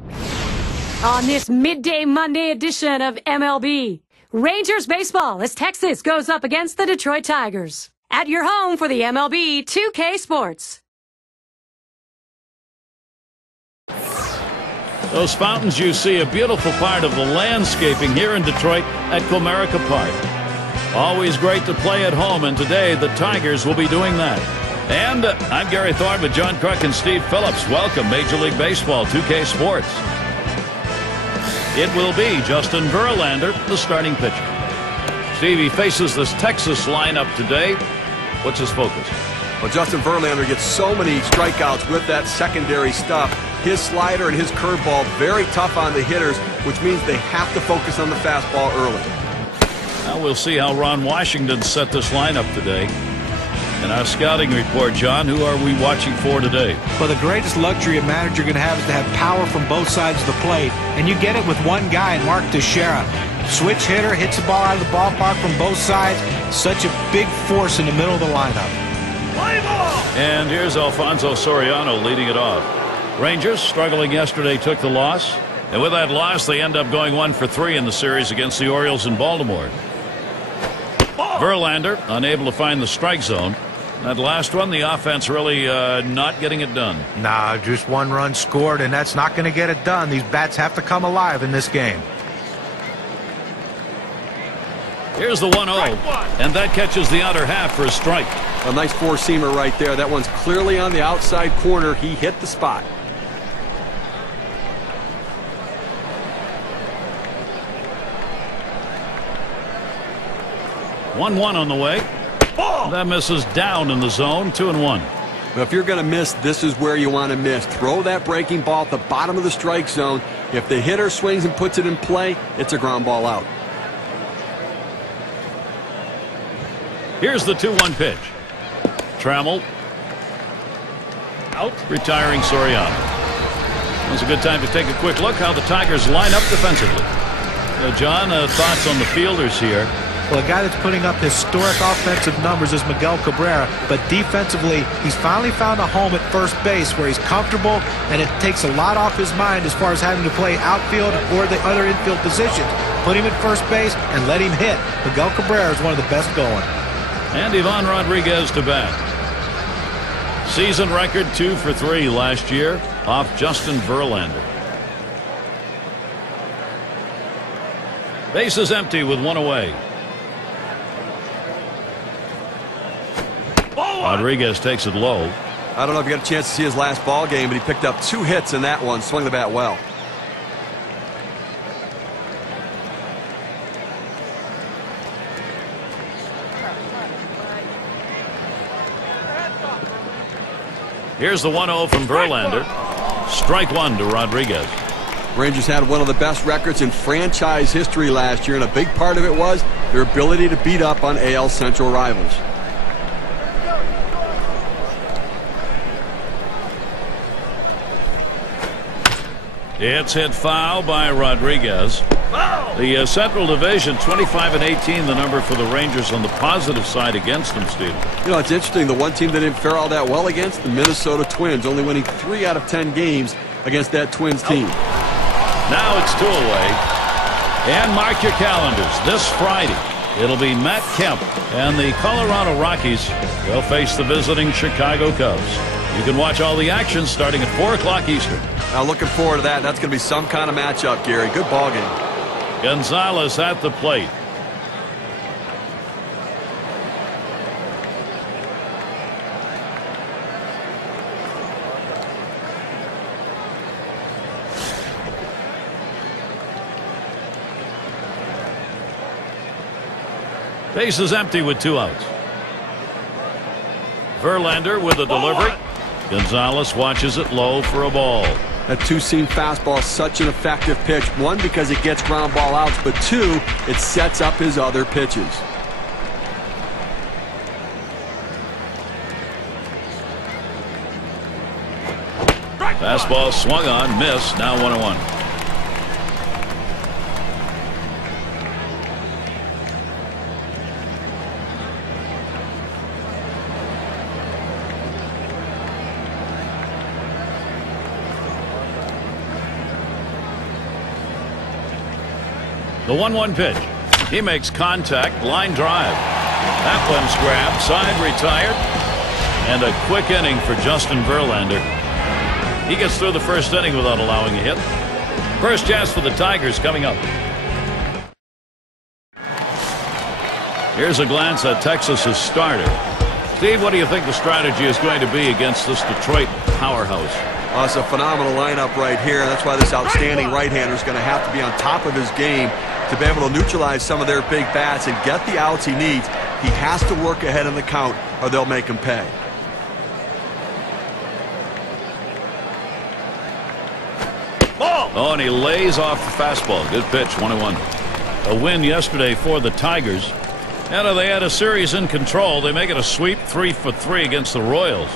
On this midday Monday edition of MLB, Rangers baseball as Texas goes up against the Detroit Tigers. At your home for the MLB 2K Sports. Those fountains you see, a beautiful part of the landscaping here in Detroit at Comerica Park. Always great to play at home, and today the Tigers will be doing that. And I'm Gary Thorne with John Crook and Steve Phillips. Welcome, Major League Baseball 2K Sports. It will be Justin Verlander, the starting pitcher. Steve, he faces this Texas lineup today. What's his focus? Well, Justin Verlander gets so many strikeouts with that secondary stuff. His slider and his curveball very tough on the hitters, which means they have to focus on the fastball early. Now we'll see how Ron Washington set this lineup today. In our scouting report, John, who are we watching for today? Well, the greatest luxury a manager can have is to have power from both sides of the plate, and you get it with one guy, Mark Teixeira. Switch hitter, hits the ball out of the ballpark from both sides. Such a big force in the middle of the lineup. And here's Alfonso Soriano leading it off. Rangers, struggling yesterday, took the loss. And with that loss, they end up going 1 for 3 in the series against the Orioles in Baltimore. Verlander, unable to find the strike zone. That last one, the offense really not getting it done. Nah, just one run scored, and that's not going to get it done. These bats have to come alive in this game. Here's the 1-0, and that catches the outer half for a strike. A nice four-seamer right there. That one's clearly on the outside corner. He hit the spot. One on the way. That misses down in the zone. 2-1. But if you're going to miss, this is where you want to miss. Throw that breaking ball at the bottom of the strike zone. If the hitter swings and puts it in play, it's a ground ball out. Here's the 2-1 pitch. Trammell. Out. Retiring Soriano. It's a good time to take a quick look how the Tigers line up defensively. John, thoughts on the fielders here? Well, a guy that's putting up historic offensive numbers is Miguel Cabrera, but defensively, he's finally found a home at first base where he's comfortable, and it takes a lot off his mind as far as having to play outfield or the other infield positions. Put him at first base and let him hit. Miguel Cabrera is one of the best going. And Ivan Rodriguez to bat. Season record 2 for 3 last year off Justin Verlander. Base is empty with 1 away. Rodriguez takes it low. I don't know if you got a chance to see his last ball game, but he picked up 2 hits in that one. Swung the bat well. Here's the 1-0 from Verlander. Strike 1 to Rodriguez. Rangers had one of the best records in franchise history last year, and a big part of it was their ability to beat up on AL Central rivals. It's hit foul by Rodriguez. The Central Division, 25-18, the number for the Rangers on the positive side against them, Steve. You know, it's interesting. The one team that didn't fare all that well against, the Minnesota Twins, only winning 3 out of 10 games against that Twins team. Now it's 2 away. And mark your calendars. This Friday, it'll be Matt Kemp and the Colorado Rockies. They'll face the visiting Chicago Cubs. You can watch all the action starting at 4 o'clock Eastern. Now looking forward to that. That's going to be some kind of matchup, Gary. Good ball game. Gonzalez at the plate. Base is empty with 2 outs. Verlander with a delivery. Gonzalez watches it low for a ball. That 2-seam fastball is such an effective pitch. 1, because it gets ground ball outs, but 2, it sets up his other pitches. Fastball swung on, missed. Now 1-1. The 1-1 pitch. He makes contact, line drive. That one's grabbed, side retired, and a quick inning for Justin Verlander. He gets through the first inning without allowing a hit. First chance for the Tigers coming up. Here's a glance at Texas's starter. Steve, what do you think the strategy is going to be against this Detroit powerhouse? Well, it's a phenomenal lineup right here. That's why this outstanding right-hander is going to have to be on top of his game to be able to neutralize some of their big bats and get the outs he needs. He has to work ahead in the count or they'll make him pay. Oh, and he lays off the fastball. Good pitch, 1-1. A win yesterday for the Tigers. And they had a series in control. They make it a sweep, 3 for 3 against the Royals.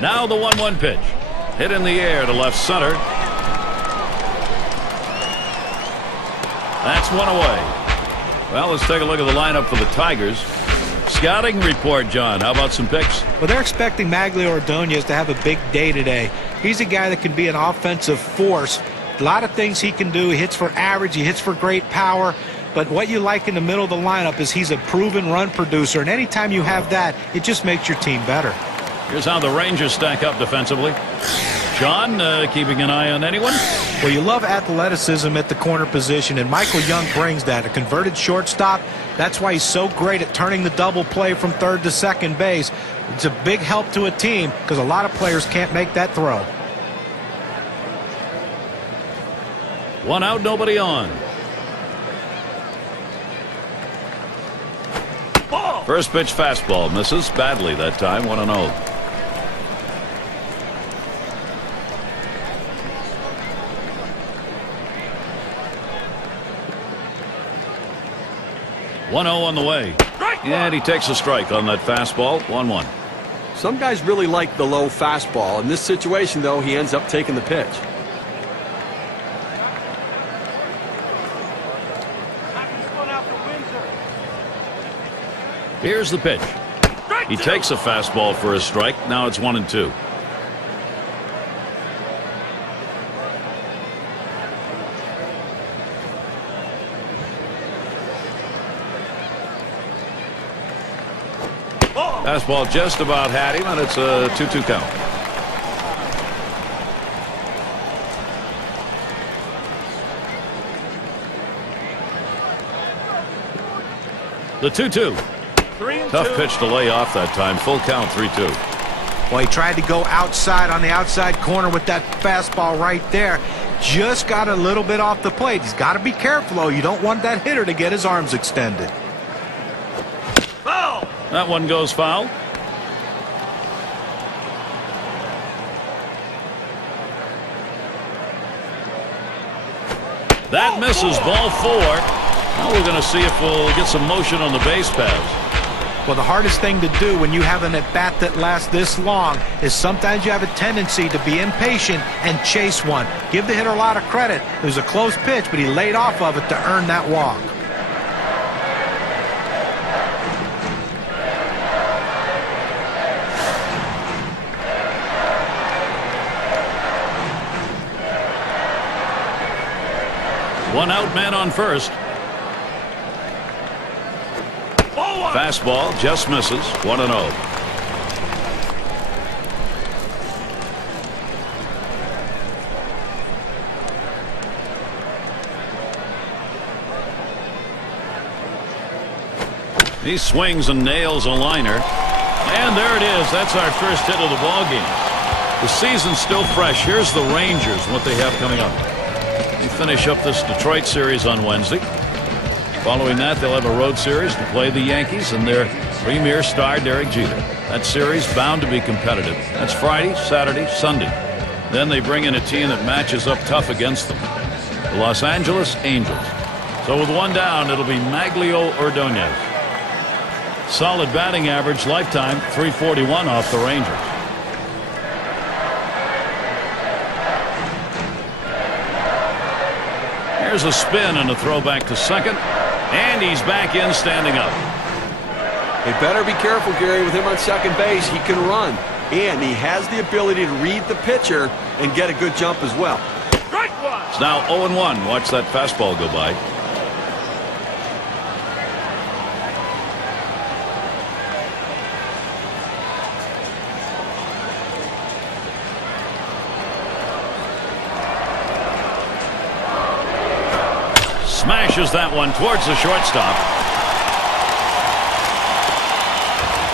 Now the 1-1 pitch. Hit in the air to left center. That's one away. Well, let's take a look at the lineup for the Tigers. Scouting report, John. How about some picks? Well, they're expecting Magglio Ordonez to have a big day today. He's a guy that can be an offensive force. A lot of things he can do. He hits for average. He hits for great power. But what you like in the middle of the lineup is he's a proven run producer. And anytime you have that, it just makes your team better. Here's how the Rangers stack up defensively. John, keeping an eye on anyone? Well, you love athleticism at the corner position, and Michael Young brings that. A converted shortstop. That's why he's so great at turning the double play from third to second base. It's a big help to a team because a lot of players can't make that throw. One out, nobody on. First pitch fastball misses badly that time. 1-0. On the way. And he takes a strike on that fastball. 1-1. Some guys really like the low fastball. In this situation, though, he ends up taking the pitch. Here's the pitch. He takes a fastball for a strike. Now it's 1-2. Fastball just about had him, and it's a 2-2 count. The 2-2. Tough pitch to lay off that time. Full count, 3-2. Well, he tried to go outside on the outside corner with that fastball right there. Just got a little bit off the plate. He's got to be careful, though. You don't want that hitter to get his arms extended. Foul! That one goes foul. That misses, ball 4. Now we're going to see if we'll get some motion on the base paths. Well, the hardest thing to do when you have an at-bat that lasts this long is sometimes you have a tendency to be impatient and chase one. Give the hitter a lot of credit. It was a close pitch, but he laid off of it to earn that walk. One out, man on first. Fastball just misses. 1-0. He swings and nails a liner. And there it is. That's our first hit of the ball game. The season's still fresh. Here's the Rangers, what they have coming up. They finish up this Detroit series on Wednesday. Following that, they'll have a road series to play the Yankees and their premier star, Derek Jeter. That series bound to be competitive. That's Friday, Saturday, Sunday. Then they bring in a team that matches up tough against them, the Los Angeles Angels. So with one down, it'll be Magglio Ordonez. Solid batting average, lifetime, .341 off the Rangers. Here's a spin and a throw back to second. And he's back in, standing up. They better be careful, Gary, with him on second base. He can run, and he has the ability to read the pitcher and get a good jump as well. It's now 0-1. Watch that fastball go by. Smashes that one towards the shortstop.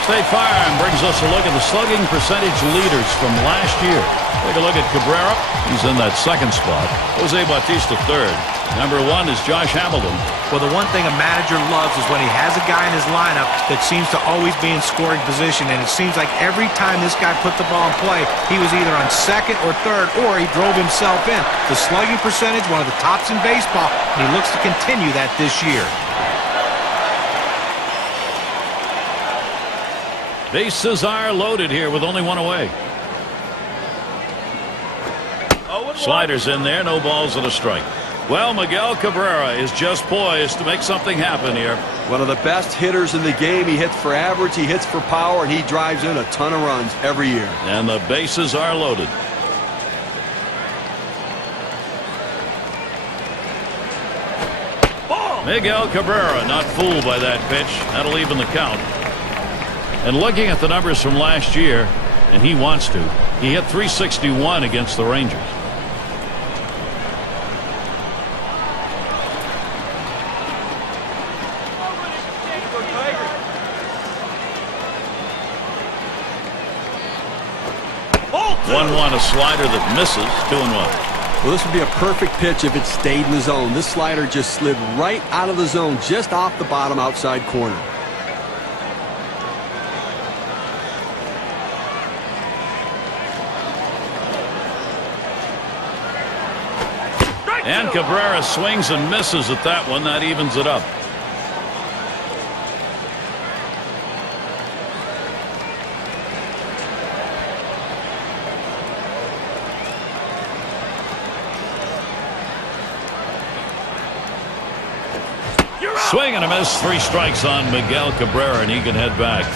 State Farm brings us a look at the slugging percentage leaders from last year. Take a look at Cabrera. He's in that second spot. Jose Bautista third. Number 1 is Josh Hamilton. Well, the one thing a manager loves is when he has a guy in his lineup that seems to always be in scoring position, and it seems like every time this guy put the ball in play, he was either on second or third, or he drove himself in. The slugging percentage, one of the tops in baseball, and he looks to continue that this year. Bases are loaded here with only one away. Sliders in there, no balls and a strike. Well, Miguel Cabrera is just poised to make something happen here. One of the best hitters in the game. He hits for average, he hits for power, and he drives in a ton of runs every year. And the bases are loaded. Miguel Cabrera not fooled by that pitch. That'll even the count. And looking at the numbers from last year, and he wants to, he hit .361 against the Rangers. A slider that misses. 2-1. Well, this would be a perfect pitch if it stayed in the zone. This slider just slid right out of the zone, just off the bottom outside corner. And Cabrera swings and misses at that one. That evens it up. Swing and a miss. 3 strikes on Miguel Cabrera, and he can head back.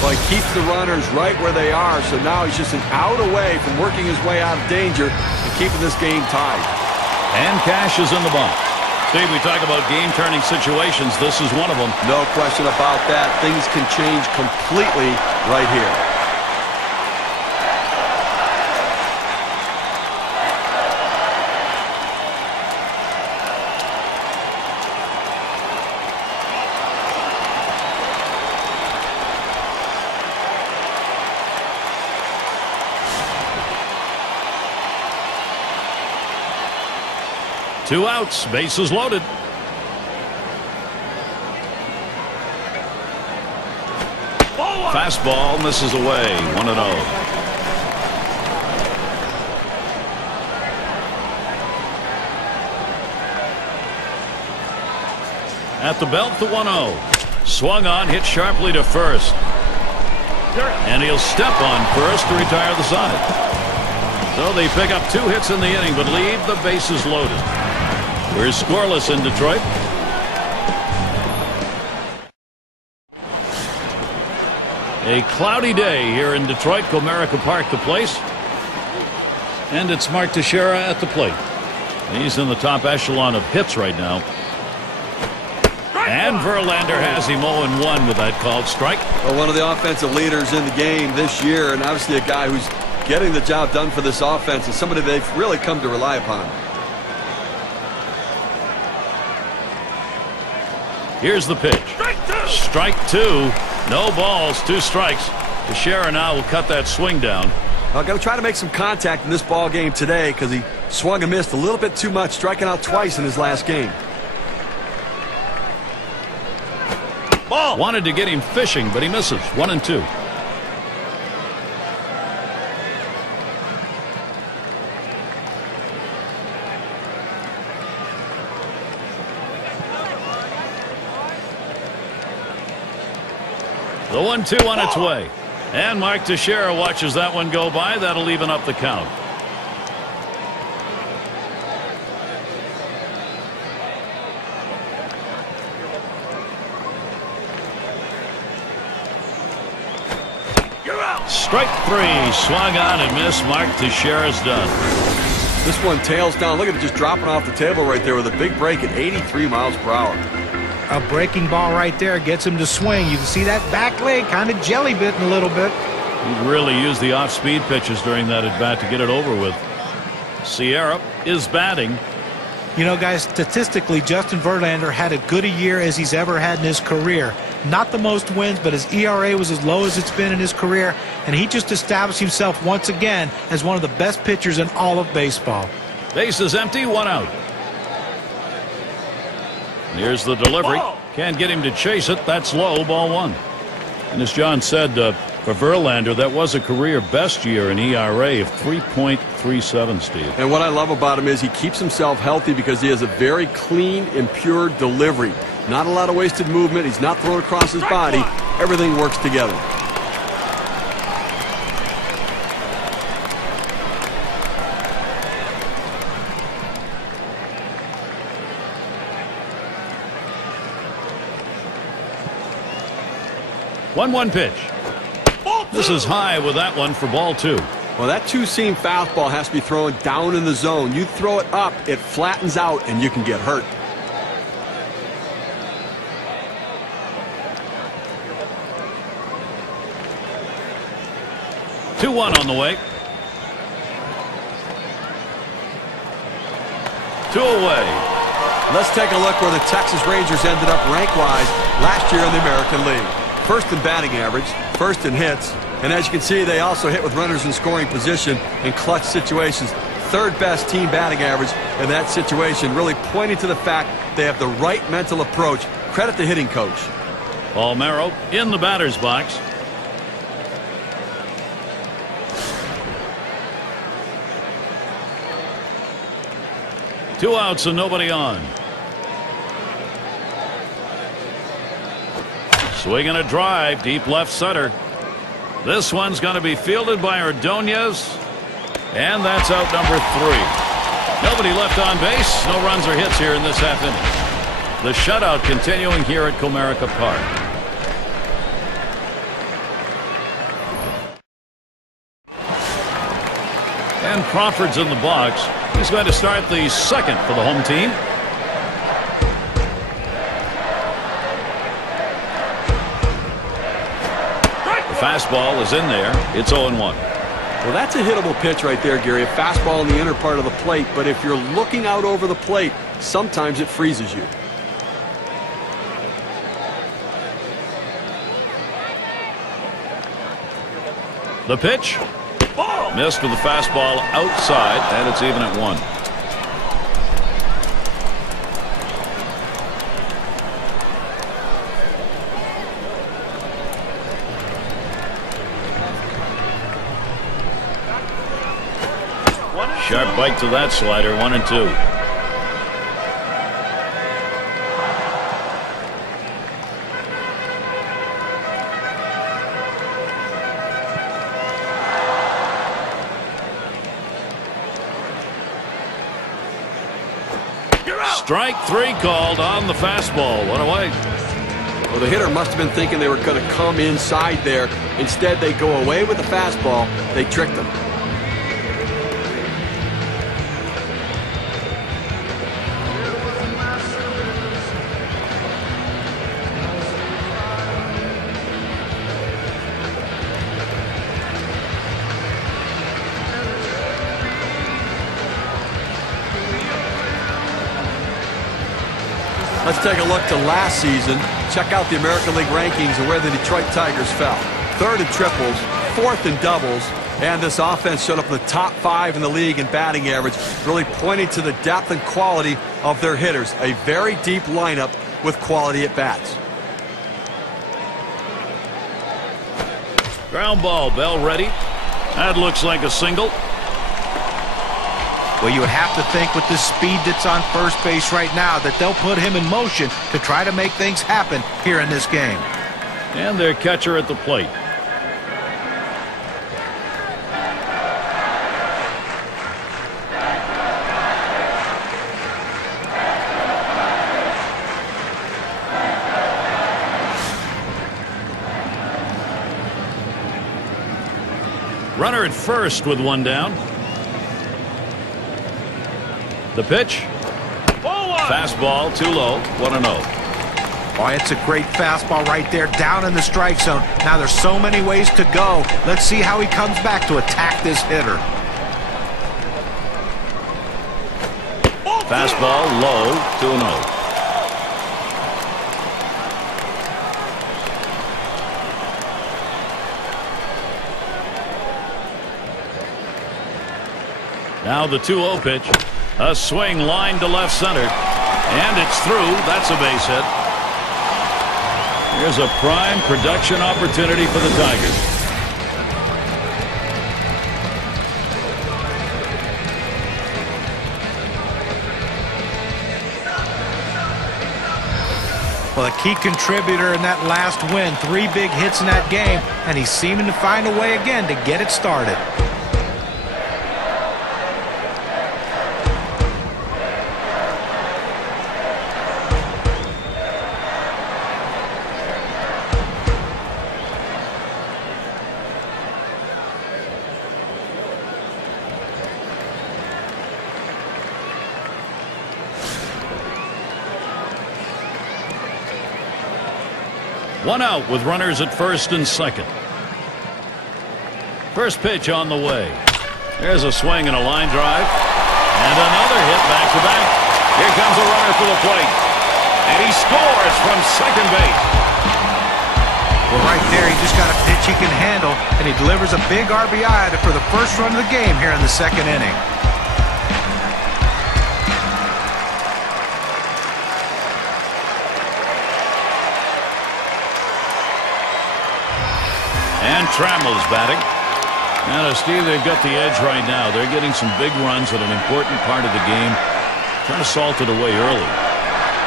Well, he keeps the runners right where they are, so now he's just an out away from working his way out of danger and keeping this game tied. And Cash is in the box. Steve, we talk about game-turning situations. This is one of them. No question about that. Things can change completely right here. Two outs, bases loaded. Fastball misses away. 1-0. At the belt, the 1-0. Swung on, hit sharply to first. And he'll step on first to retire the side. So they pick up 2 hits in the inning, but leave the bases loaded. We're scoreless in Detroit. A cloudy day here in Detroit. Comerica Park, the place. And it's Mark Teixeira at the plate. He's in the top echelon of hits right now. And Verlander has him 0-1 with that called strike. Well, one of the offensive leaders in the game this year, and obviously a guy who's getting the job done for this offense, and somebody they've really come to rely upon. Here's the pitch. Strike 2. No balls, 2 strikes. Teixeira now will cut that swing down. I've got to try to make some contact in this ball game today because he swung and missed a little bit too much, striking out twice in his last game. Ball. Wanted to get him fishing, but he misses. 1-2. The 1-2 on its way. And Mark Teixeira watches that one go by. That'll even up the count. Strike 3. Swung on and missed. Mark Teixeira's done. This one tails down. Look at it just dropping off the table right there with a big break at 83 miles per hour. A breaking ball right there gets him to swing. You can see that back leg kind of jelly bitten a little bit. He really used the off-speed pitches during that at-bat to get it over with. Sierra is batting. You know, guys, statistically, Justin Verlander had as good a year as he's ever had in his career. Not the most wins, but his ERA was as low as it's been in his career, and he just established himself once again as one of the best pitchers in all of baseball. Base is empty, 1 out. Here's the delivery. Can't get him to chase it. That's low, ball 1. And as John said, for Verlander, that was a career best year in ERA of 3.37, Steve. And what I love about him is he keeps himself healthy because he has a very clean and pure delivery. Not a lot of wasted movement. He's not thrown across his body. Everything works together. One pitch. This is high with that one for ball 2. Well, that two-seam fastball has to be thrown down in the zone. You throw it up, it flattens out, and you can get hurt. Two one on the way. 2 away. Let's take a look where the Texas Rangers ended up rank-wise last year in the American League. First in batting average, first in hits, and as you can see, they also hit with runners in scoring position in clutch situations. Third best team batting average in that situation, really pointing to the fact they have the right mental approach. Credit the hitting coach. Palmeiro in the batter's box. Two outs and nobody on. Swinging a drive deep left center. This one's going to be fielded by Ordonez, and that's out number 3. Nobody left on base. No runs or hits here in this half inning. The shutout continuing here at Comerica Park. And Crawford's in the box. He's going to start the second for the home team. The fastball is in there. It's 0-1. Well, that's a hittable pitch right there, Gary. A fastball in the inner part of the plate, but if you're looking out over the plate, sometimes it freezes you. The pitch. Missed with the fastball outside, and it's even at 1. Sharp bite to that slider, 1-2. Strike 3 called on the fastball. 1 away. Well, the hitter must have been thinking they were going to come inside there. Instead, they go away with the fastball. They tricked them. Let's take a look to last season. Check out the American League rankings and where the Detroit Tigers fell. 3rd in triples, 4th in doubles, and this offense showed up in the top 5 in the league in batting average, really pointing to the depth and quality of their hitters. A very deep lineup with quality at bats. Ground ball, Bell ready. That looks like a single. Well, you would have to think with the speed that's on first base right now that they'll put him in motion to try to make things happen here in this game. And their catcher at the plate. Runner at first with 1 down. The pitch. Fastball too low. 1-0. Oh, it's a great fastball right there down in the strike zone. Now there's so many ways to go. Let's see how he comes back to attack this hitter. Fastball low. 2-0. Now the 2-0 pitch. A swing line to left center. And it's through. That's a base hit. Here's a prime production opportunity for the Tigers. Well, a key contributor in that last win. 3 big hits in that game, and he's seeming to find a way again to get it started. One out with runners at first and second. First pitch on the way. There's a swing and a line drive. And another hit back to back. Here comes a runner for the plate. And he scores from second base. Well, right there, he just got a pitch he can handle, and he delivers a big RBI for the first run of the game here in the second inning. And Trammell's batting. Now, Steve, they've got the edge right now. They're getting some big runs at an important part of the game. Trying to salt it away early.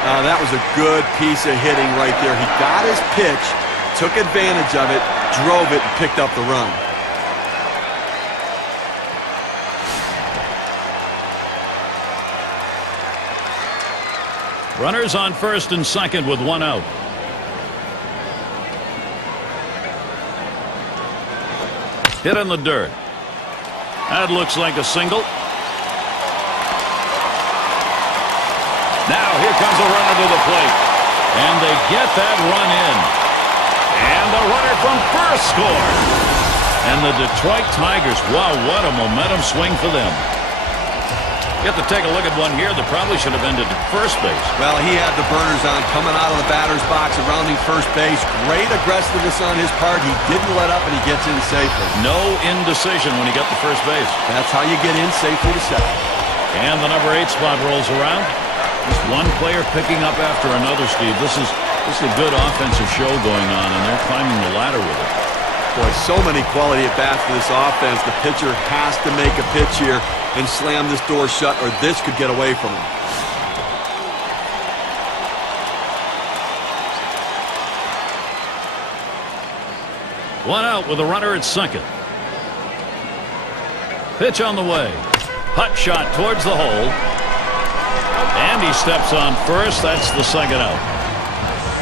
That was a good piece of hitting right there. He got his pitch, took advantage of it, drove it, and picked up the run. Runners on first and second with one out. Hit in the dirt. That looks like a single. Now here comes a runner to the plate. And they get that run in. And the runner from first scores. And the Detroit Tigers, wow, what a momentum swing for them. You have to take a look at one here that probably should have ended at first base. Well, he had the burners on coming out of the batter's box and rounding first base. Great aggressiveness on his part. He didn't let up, and he gets in safely. No indecision when he got to first base. That's how you get in safely to second. And the number 8 spot rolls around. Just one player picking up after another, Steve. This is a good offensive show going on, and they're climbing the ladder with it. Boy, so many quality at-bats for this offense. The pitcher has to make a pitch here and slam this door shut, or this could get away from him. One out with a runner at second. Pitch on the way. Hut shot towards the hole. And he steps on first. That's the second out.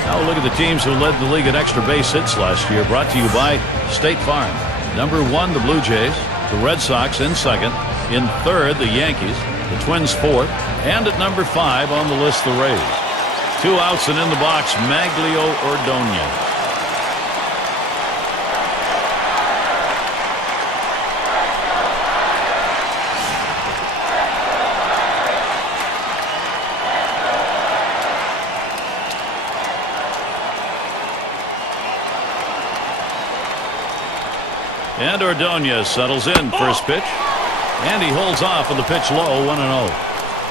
Now look at the teams who led the league at extra base hits last year. Brought to you by State Farm. Number 1, the Blue Jays. The Red Sox in second. In third, the Yankees. The Twins fourth. And at number 5 on the list, the Rays. 2 outs and in the box, Maglio Ordonez. And Ordonez settles in. First pitch. And he holds off with the pitch low, 1-0.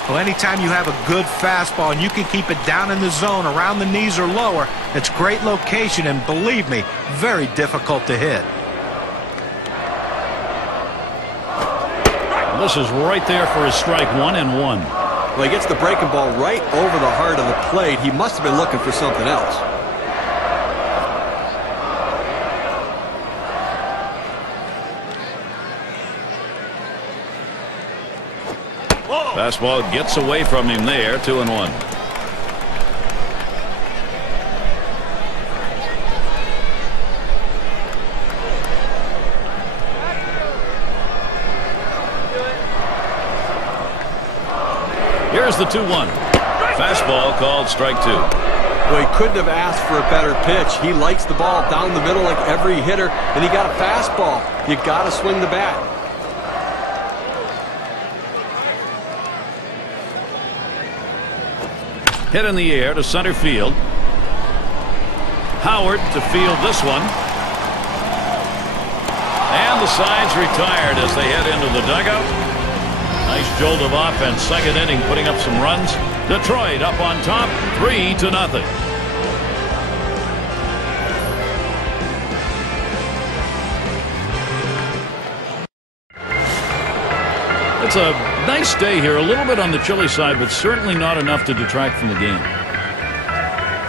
Well, anytime you have a good fastball and you can keep it down in the zone around the knees or lower, it's great location, and believe me, very difficult to hit. This is right there for a strike, 1-1. Well, he gets the breaking ball right over the heart of the plate. He must have been looking for something else. Fastball gets away from him there, 2-1. Here's the 2-1. Fastball called strike 2. Well, he couldn't have asked for a better pitch. He likes the ball down the middle like every hitter, and he got a fastball. You got to swing the bat. Hit in the air to center field. Howard to field this one. And the side's retired as they head into the dugout. Nice jolt of offense. Second inning, putting up some runs. Detroit up on top, 3-0. It's a nice day here. A little bit on the chilly side, but certainly not enough to detract from the game.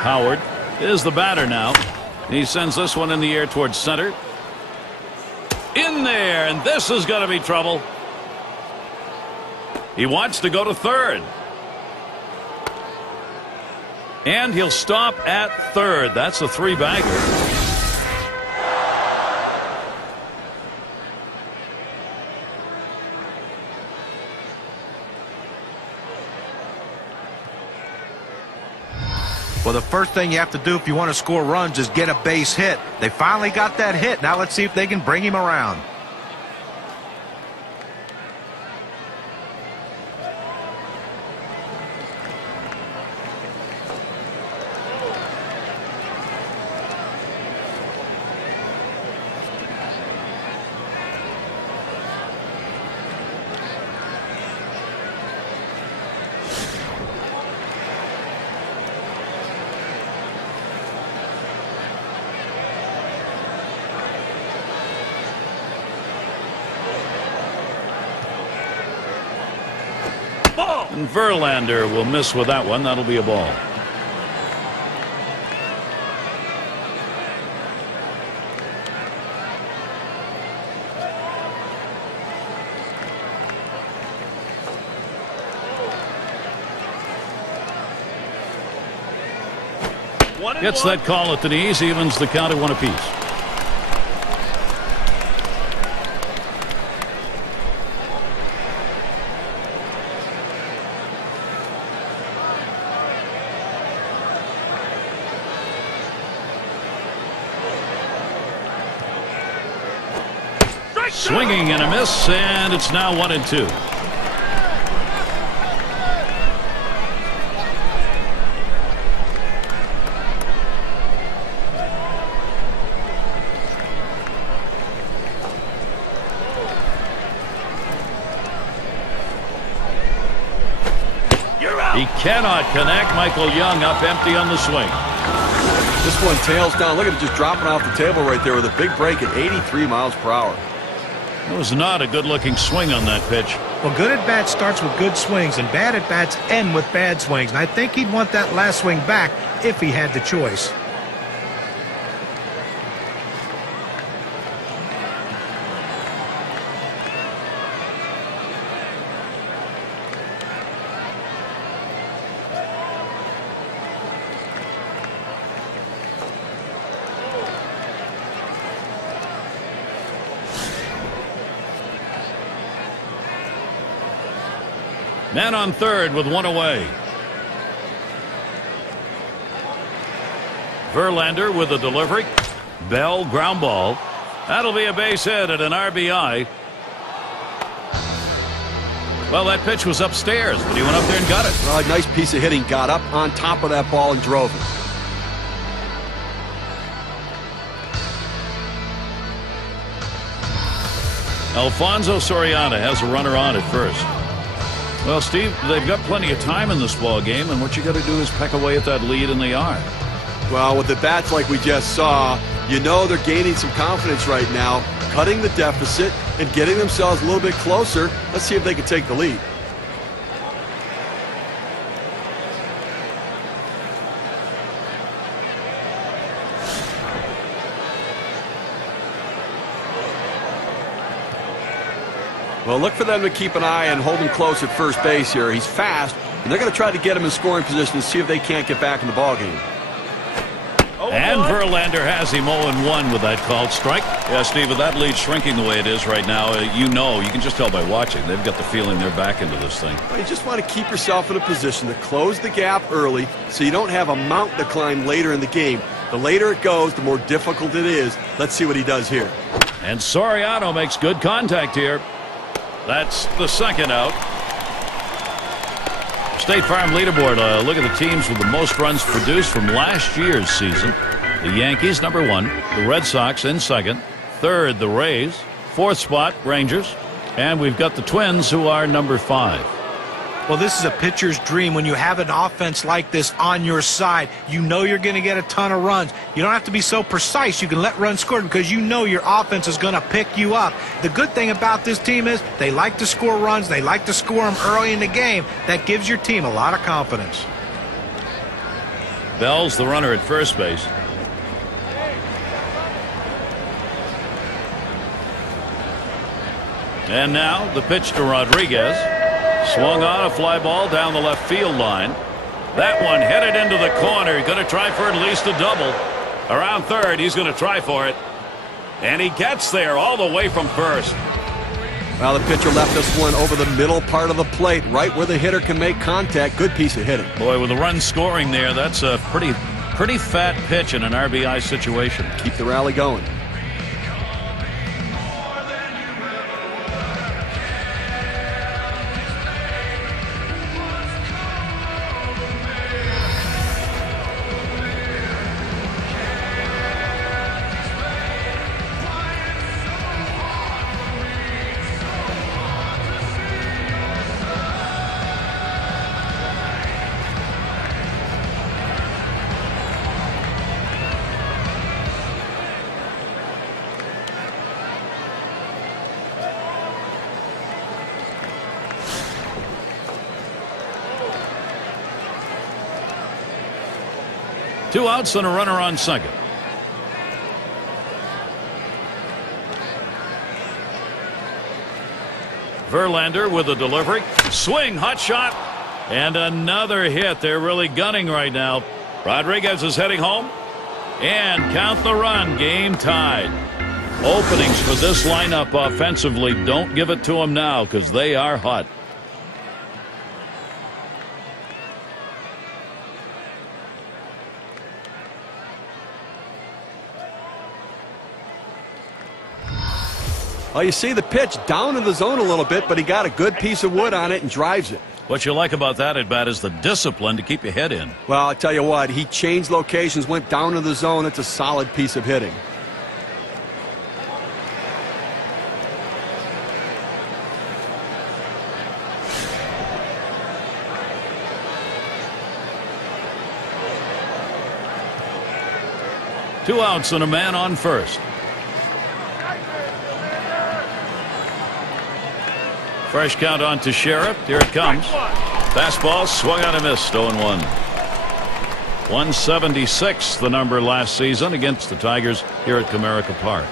Howard is the batter now. He sends this one in the air towards center. In there, and this is going to be trouble. He wants to go to third. And he'll stop at third. That's a 3-bagger. Well, the first thing you have to do if you want to score runs is get a base hit. They finally got that hit. Now let's see if they can bring him around. And Verlander will miss with that one. That'll be a ball. Gets that call at the knees, evens the count at 1 apiece. Swinging and a miss, and it's now 1-2. He cannot connect. Michael Young up empty on the swing. This one tails down. Look at it just dropping off the table right there with a big break at 83 miles per hour. It was not a good-looking swing on that pitch. Well, good at-bat starts with good swings, and bad at-bats end with bad swings. And I think he'd want that last swing back if he had the choice. Man on third with one away. Verlander with a delivery. Bell ground ball. That'll be a base hit and an RBI. Well, that pitch was upstairs, but he went up there and got it. Well, a nice piece of hitting. Got up on top of that ball and drove it. Alfonso Soriano has a runner on at first. Well, Steve, they've got plenty of time in this ball game, and what you got to do is peck away at that lead, and they are. Well, with the bats like we just saw, you know they're gaining some confidence right now, cutting the deficit and getting themselves a little bit closer. Let's see if they can take the lead. Well, look for them to keep an eye and hold him close at first base here. He's fast, and they're going to try to get him in scoring position to see if they can't get back in the ball game. And Verlander has him 0-1 with that called strike. Yeah, Steve, with that lead shrinking the way it is right now, you can just tell by watching. They've got the feeling they're back into this thing. Well, you just want to keep yourself in a position to close the gap early so you don't have a mountain to climb later in the game. The later it goes, the more difficult it is. Let's see what he does here. And Soriano makes good contact here. That's the second out. State Farm leaderboard. Look at the teams with the most runs produced from last year's season. The Yankees, #1. The Red Sox in second. Third, the Rays. Fourth spot, Rangers. And we've got the Twins, who are #5. Well, this is a pitcher's dream when you have an offense like this on your side. You know you're going to get a ton of runs. You don't have to be so precise. You can let runs score because you know your offense is going to pick you up. The good thing about this team is they like to score runs. They like to score them early in the game. That gives your team a lot of confidence. Bell's the runner at first base. And now the pitch to Rodriguez. Swung on a fly ball down the left field line. That one headed into the corner. Going to try for at least a double. Around third, he's going to try for it. And he gets there all the way from first. Well, the pitcher left this one over the middle part of the plate, right where the hitter can make contact. Good piece of hitting. Boy, with the run scoring there, that's a pretty fat pitch in an RBI situation. Keep the rally going. Two outs and a runner on second. Verlander with a delivery. Swing, hot shot, and another hit. They're really gunning right now. Rodriguez is heading home. And count the run. Game tied. Openings for this lineup offensively. Don't give it to them now because they are hot. Well, you see the pitch down in the zone a little bit, but he got a good piece of wood on it and drives it. What you like about that at bat is the discipline to keep your head in. Well, I tell you what, he changed locations, went down in the zone. It's a solid piece of hitting. Two outs and a man on first. Fresh count on to Sheriff. Here it comes. Fastball swung on and missed. 0-1. 176 the number last season against the Tigers here at Comerica Park.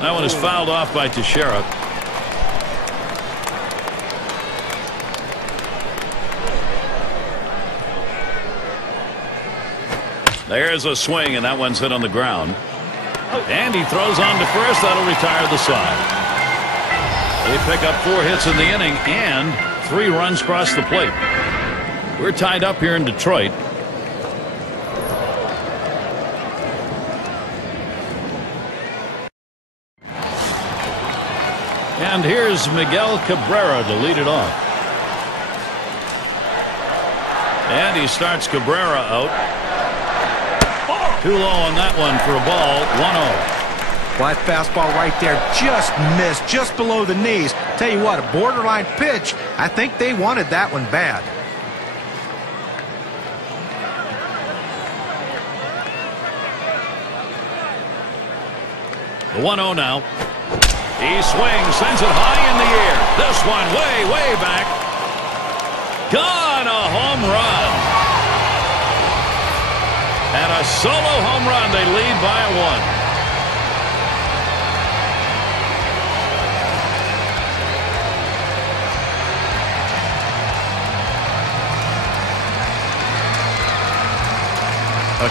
That one is fouled off by Teixeira. There's a swing, and that one's hit on the ground. And he throws on to first. That'll retire the side. They pick up 4 hits in the inning and 3 runs across the plate. We're tied up here in Detroit. And here's Miguel Cabrera to lead it off. And he starts Cabrera out. Too low on that one for a ball. 1-0. Well, that fastball right there just missed, just below the knees. Tell you what, a borderline pitch. I think they wanted that one bad. The 1-0 now. He swings, sends it high in the air. This one way back. Gone, a home run. And a solo home run. They lead by a 1.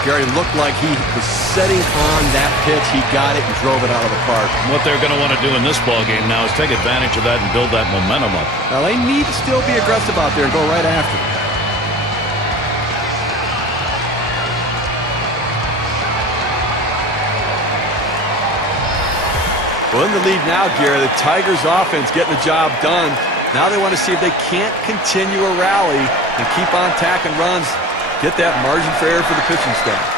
Gary looked like he was setting on that pitch. He got it and drove it out of the park. What they're going to want to do in this ball game now is take advantage of that and build that momentum up. Now they need to still be aggressive out there and go right after it. Well, in the lead now, Gary, the Tigers offense getting the job done. Now they want to see if they can't continue a rally and keep on tacking runs. Get that margin for error for the pitching staff.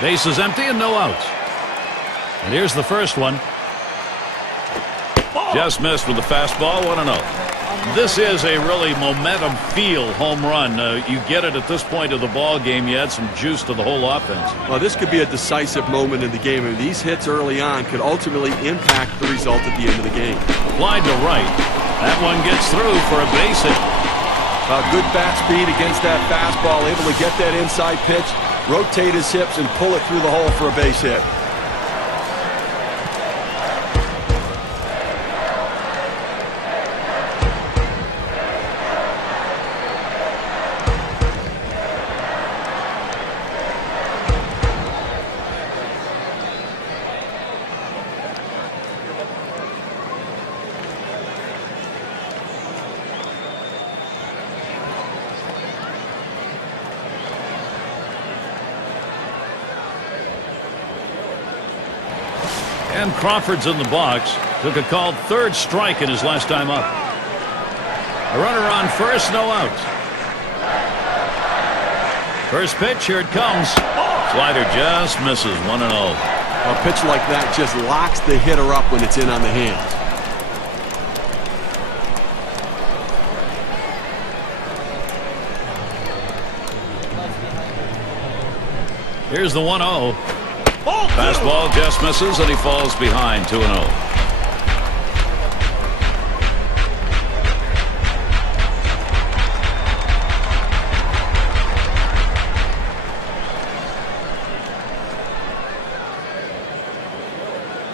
Base is empty and no outs. And here's the first one. Just missed with the fastball, 1-0. This is a really momentum feel home run. You get it at this point of the ball game. You add some juice to the whole offense. Well, this could be a decisive moment in the game. I mean, these hits early on could ultimately impact the result at the end of the game. Applied to right. That one gets through for a base hit. Good bat speed against that fastball. Able to get that inside pitch, rotate his hips, and pull it through the hole for a base hit. And Crawford's in the box. Took a called third strike in his last time up. A runner on first, no outs. First pitch, here it comes. Slider just misses, 1-0. A pitch like that just locks the hitter up when it's in on the hands. Here's the 1-0. Fastball just misses, and he falls behind, 2-0.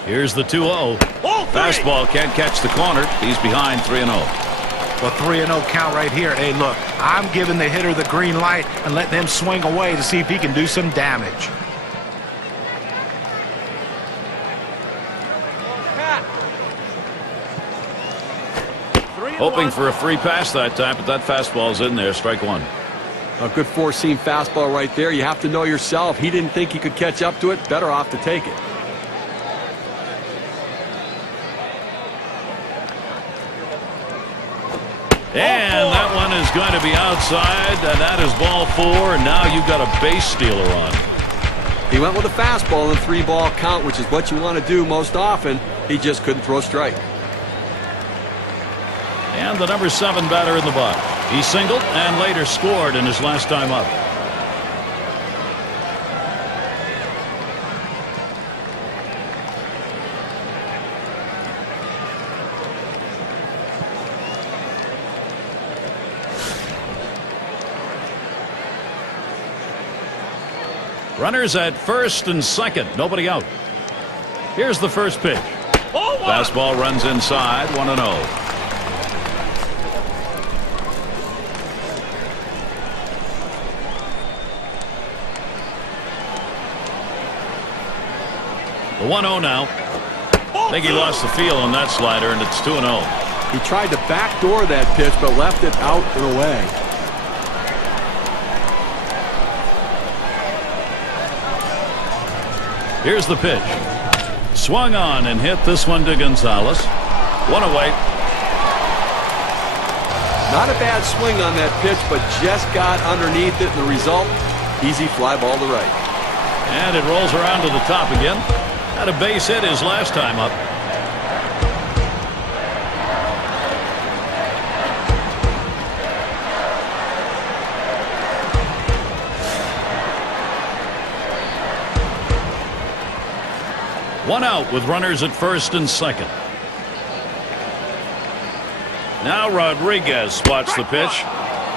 Here's the 2-0. Fastball can't catch the corner. He's behind, 3-0. Well, 3-0 count right here. Hey, look, I'm giving the hitter the green light and letting him swing away to see if he can do some damage. Hoping for a free pass that time, but that fastball's in there. Strike one. A good four-seam fastball right there. You have to know yourself. He didn't think he could catch up to it. Better off to take it. And that one is going to be outside, and that is ball 4, and now you've got a base stealer on. He went with a fastball in a 3-ball count, which is what you want to do most often. He just couldn't throw a strike. And the number 7 batter in the box. He singled and later scored in his last time up. Runners at first and second. Nobody out. Here's the first pitch. Fastball runs inside, 1-0. The 1-0 now. I think he lost the feel on that slider, and it's 2-0. He tried to backdoor that pitch, but left it out and away. Here's the pitch. Swung on and hit this one to Gonzalez. One away. Not a bad swing on that pitch, but just got underneath it, and the result, easy fly ball to right. And it rolls around to the top again. Had a base hit his last time up. One out with runners at first and second. Now Rodriguez spots the pitch.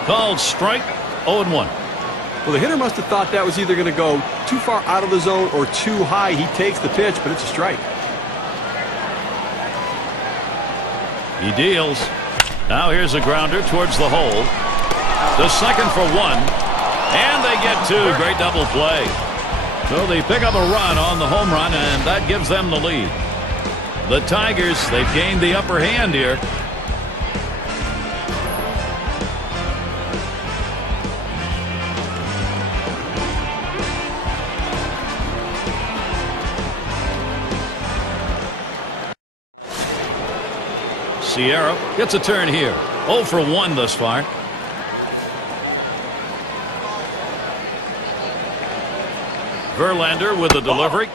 Called strike, 0-1. Well, the hitter must have thought that was either going to go too far out of the zone or too high. He takes the pitch, but it's a strike. He deals. Now here's a grounder towards the hole. The second for one. And they get two. Great double play. So they pick up a run on the home run, and that gives them the lead. The Tigers, they've gained the upper hand here. Sierra gets a turn here. 0 for 1 thus far. Verlander with the delivery.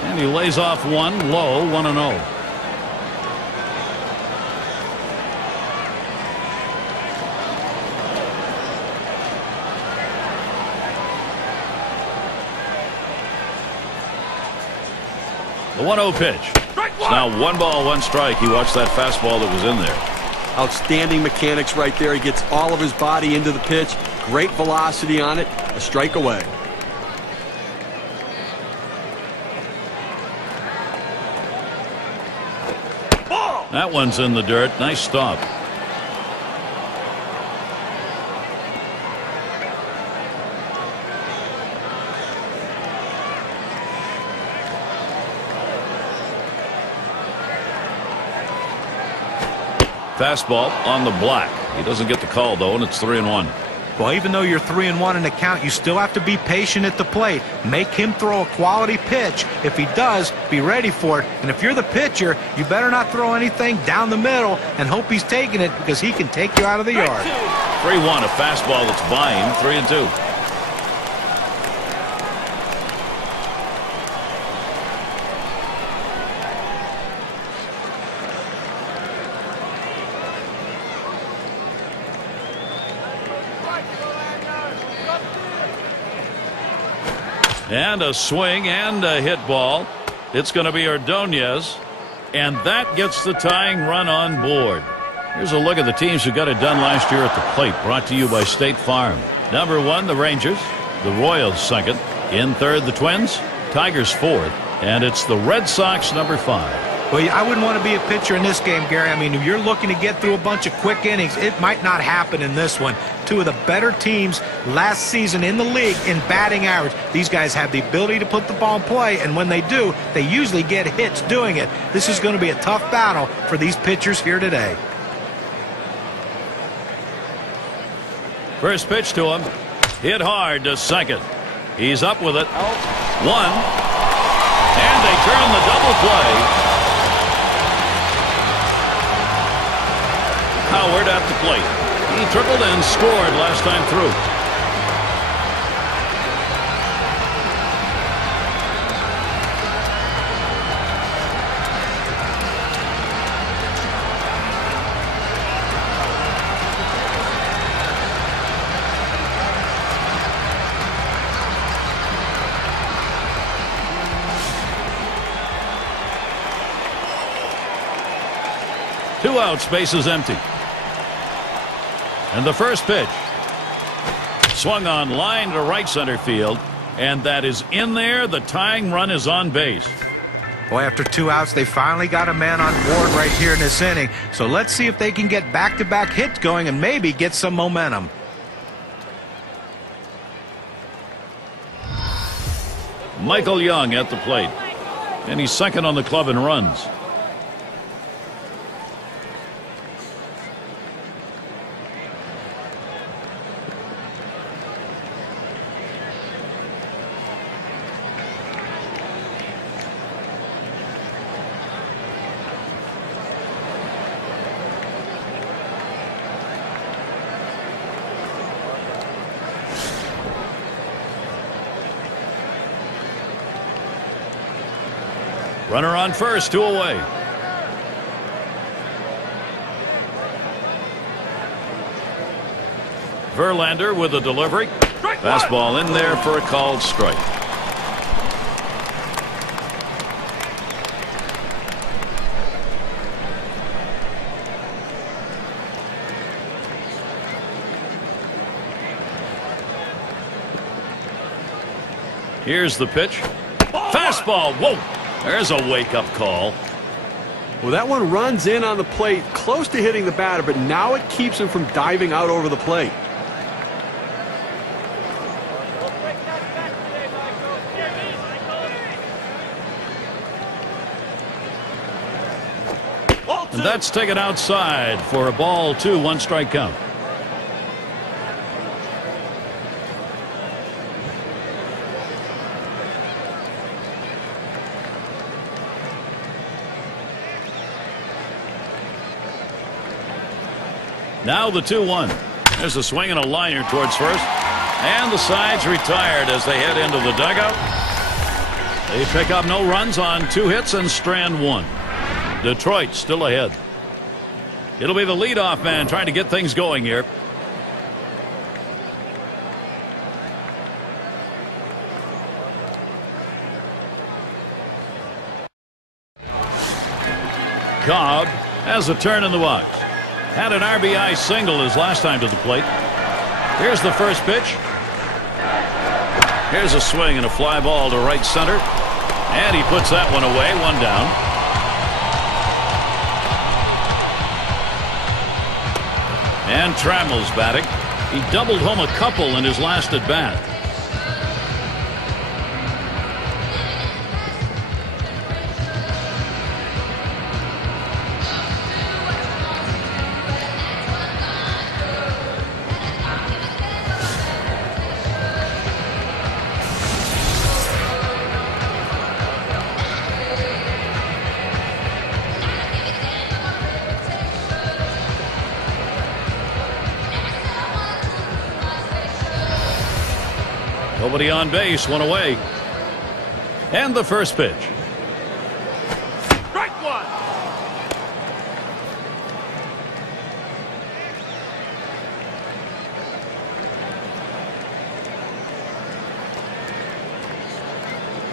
And he lays off one low, 1-0. The 1-0 pitch. Now 1 ball, 1 strike. He watched that fastball that was in there. Outstanding mechanics right there. He gets all of his body into the pitch. Great velocity on it. A strike away. That one's in the dirt. Nice stop. Fastball on the block. He doesn't get the call, though, and it's 3-1. Well, even though you're 3-1 in the count, you still have to be patient at the plate. Make him throw a quality pitch. If he does, be ready for it. And if you're the pitcher, you better not throw anything down the middle and hope he's taking it, because he can take you out of the yard. 3-1, a fastball that's by him. 3-2. And a swing and a hit ball. It's going to be Ordonez. And that gets the tying run on board. Here's a look at the teams who got it done last year at the plate. Brought to you by State Farm. Number 1, the Rangers. The Royals, second. In third, the Twins. Tigers, fourth. And it's the Red Sox, number 5. Well, I wouldn't want to be a pitcher in this game, Gary. I mean, if you're looking to get through a bunch of quick innings, it might not happen in this one. Two of the better teams last season in the league in batting average. These guys have the ability to put the ball in play, and when they do, they usually get hits doing it. This is going to be a tough battle for these pitchers here today. First pitch to him. Hit hard to second. He's up with it. 1. And they turn the double play. Howard at the plate. He tripled and scored last time through. Two outs, bases empty. And the first pitch. Swung on line to right center field. And that is in there. The tying run is on base. Boy, after 2 outs, they finally got a man on board right here in this inning. So let's see if they can get back-to-back hits going and maybe get some momentum. Michael Young at the plate. And he's second on the club in runs. Runner on first, 2 away. Verlander with a delivery. Fastball in there for a called strike. Here's the pitch. Fastball. Whoa. There's a wake-up call. Well, that one runs in on the plate, close to hitting the batter, but now it keeps him from diving out over the plate. And that's taken outside for a ball 2, 1 strike count. Now the 2-1. There's a swing and a liner towards first. And the side's retired as they head into the dugout. They pick up no runs on 2 hits and strand 1. Detroit still ahead. It'll be the leadoff man trying to get things going here. Cobb has a turn in the box. Had an RBI single his last time to the plate. Here's the first pitch. Here's a swing and a fly ball to right center. And he puts that one away, 1 down. And Trammell's batting. He doubled home a couple in his last at bat. Nobody on base, 1 away. And the first pitch. Strike 1.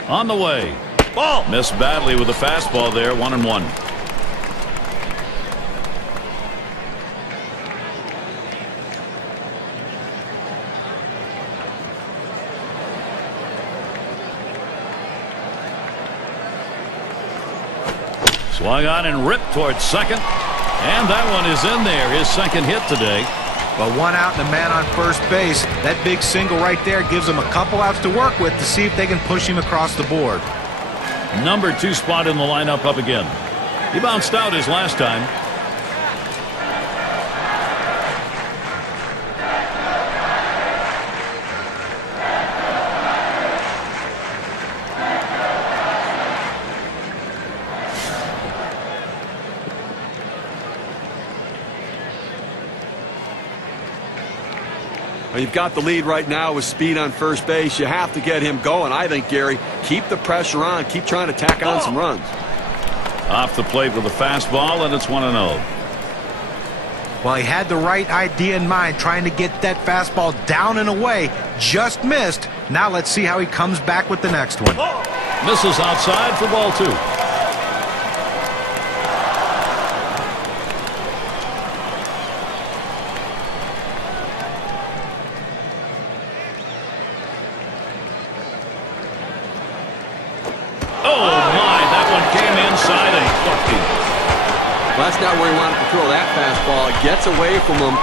On the way. Ball. Missed badly with the fastball there, 1-1. Swung on and ripped towards second. And that one is in there. His second hit today. But 1 out and a man on first base. That big single right there gives him a couple outs to work with to see if they can push him across the board. Number 2 spot in the lineup up again. He bounced out his last time. You've got the lead right now with speed on first base. You have to get him going. I think, Gary, keep the pressure on. Keep trying to tack on some runs. Off the plate with a fastball, and it's 1-0. Well, he had the right idea in mind, trying to get that fastball down and away. Just missed. Now let's see how he comes back with the next one. Misses outside for ball 2. That's not where he wanted to throw that fastball. It gets away from him.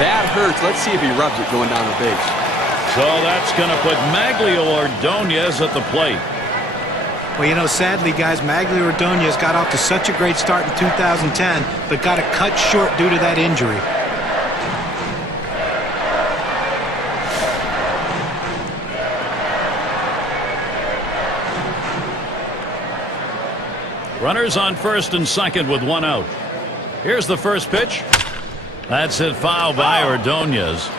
That hurts. Let's see if he rubs it going down the base. So that's going to put Maglio Ordonez at the plate. Well, you know, sadly, guys, Maglio Ordonez got off to such a great start in 2010, but got it cut short due to that injury. Runners on first and second with 1 out. Here's the first pitch. That's hit foul by Ordonez.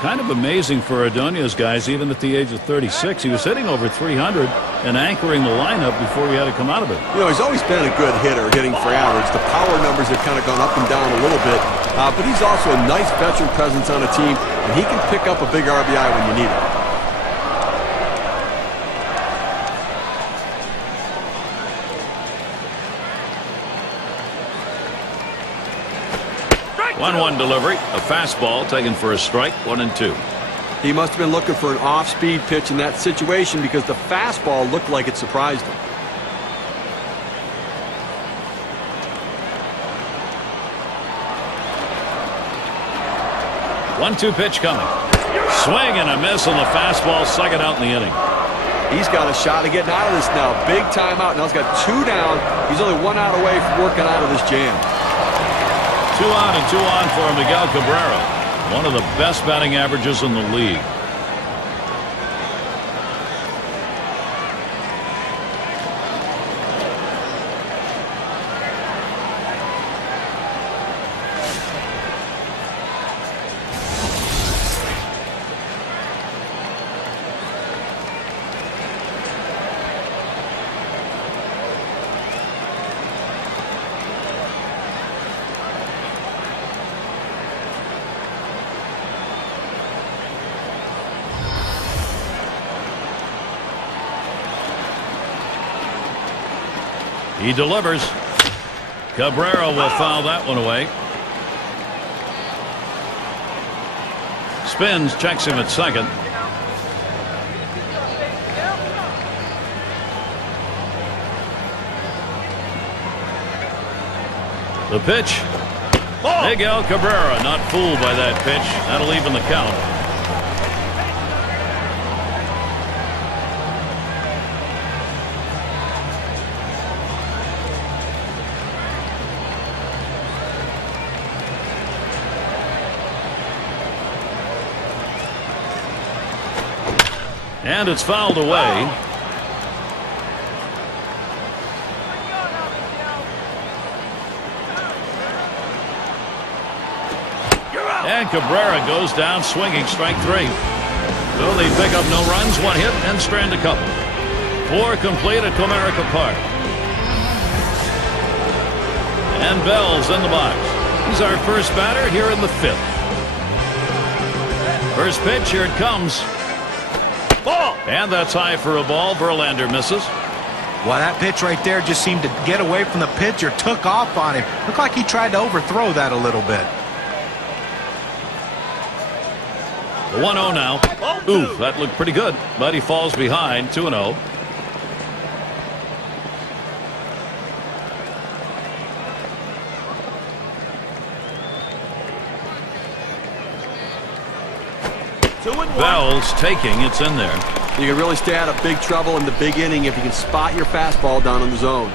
Kind of amazing for Ordonez, guys, even at the age of 36. He was hitting over 300 and anchoring the lineup before he had to come out of it. You know, he's always been a good hitter, hitting for average. The power numbers have kind of gone up and down a little bit, but he's also a nice veteran presence on a team, and he can pick up a big RBI when you need it. One delivery, a fastball taken for a strike, 1-2. He must have been looking for an off-speed pitch in that situation because the fastball looked like it surprised him. 1-2 pitch coming. Swing and a miss on the fastball, second out in the inning. He's got a shot at getting out of this now. Big timeout. Now he's got 2 down. He's only 1 out away from working out of this jam. 2 out and 2 on for Miguel Cabrera. One of the best batting averages in the league. He delivers. Cabrera will foul that one away. Spins, checks him at second. The pitch. Miguel Cabrera not fooled by that pitch. That'll even the count. And it's fouled away. And Cabrera goes down swinging, strike 3. So they pick up no runs, 1 hit, and strand a couple. 4 complete at Comerica Park. And Bell's in the box. He's our first batter here in the 5th. First pitch, here it comes. Ball! And that's high for a ball. Verlander misses. Well, that pitch right there just seemed to get away from the pitcher, took off on him. Looked like he tried to overthrow that a little bit. The 1-0 now. Ooh, that looked pretty good, but he falls behind 2-0. Bell's taking, it's in there. You can really stay out of big trouble in the big inning if you can spot your fastball down in the zone.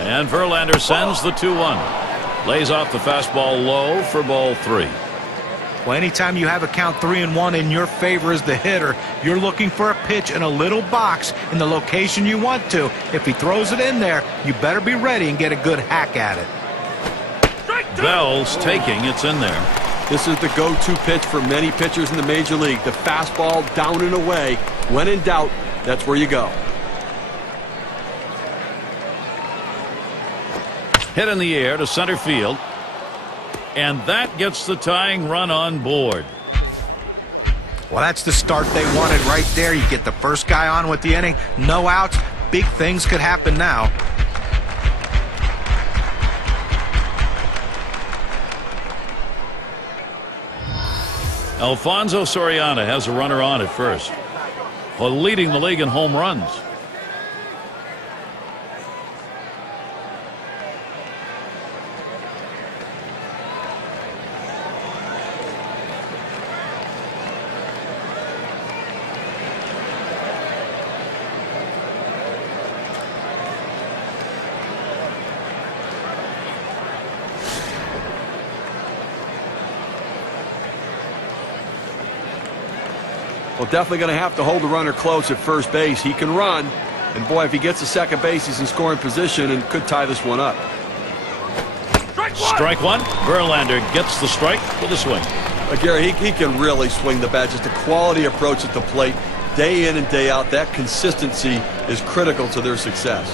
And Verlander sends the 2-1. Lays off the fastball low for ball 3. Well, anytime you have a count 3-1 in your favor as the hitter, you're looking for a pitch in a little box in the location you want to. If he throws it in there, you better be ready and get a good hack at it. Bell's taking, it's in there. This is the go-to pitch for many pitchers in the major league. The fastball down and away. When in doubt, that's where you go. Hit in the air to center field. And that gets the tying run on board. Well, that's the start they wanted right there. You get the first guy on with the inning, no outs. Big things could happen now. Alfonso Soriano has a runner on at first, while leading the league in home runs. Well, definitely going to have to hold the runner close at first base. He can run, and boy, if he gets to second base, he's in scoring position and could tie this one up. Strike 1. Verlander gets the strike with a swing. Gary, he can really swing the bat. Just a quality approach at the plate, day in and day out. That consistency is critical to their success.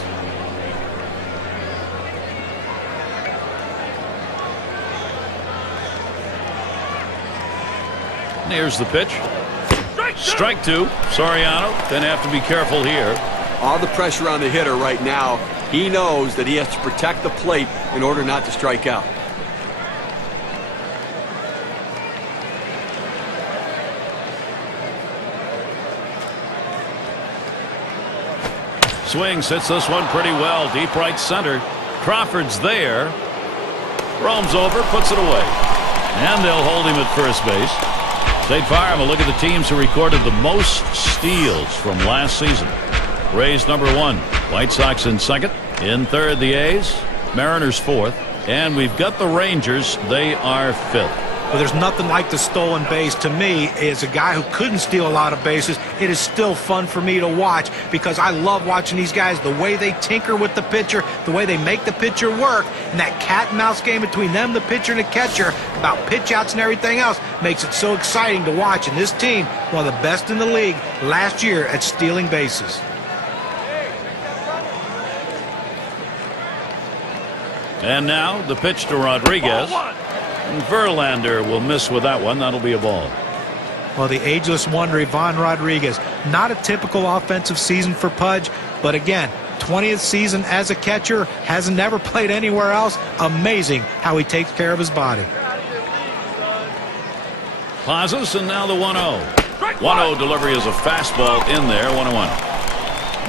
And here's the pitch. Strike 2. Soriano going to have to be careful here. All the pressure on the hitter right now. He knows that he has to protect the plate in order not to strike out. Swings, hits this one pretty well. Deep right center. Crawford's there. Roams over, puts it away. And they'll hold him at first base. State Farm will look at the teams who recorded the most steals from last season. Rays #1. White Sox in second. In third, the A's. Mariners fourth. And we've got the Rangers. They are fifth. Well, there's nothing like the stolen base. To me, as a guy who couldn't steal a lot of bases, it is still fun for me to watch because I love watching these guys, the way they tinker with the pitcher, the way they make the pitcher work, and that cat and mouse game between them, the pitcher, and the catcher about pitch outs and everything else makes it so exciting to watch. And this team, one of the best in the league last year at stealing bases. And now the pitch to Rodriguez. And Verlander will miss with that one. That'll be a ball. Well, the ageless wonder, Ivan Rodriguez. Not a typical offensive season for Pudge, but again, 20th season as a catcher, hasn't never played anywhere else. Amazing how he takes care of his body. Pauses, and now the 1-0. 1-0 delivery is a fastball in there, 1-1.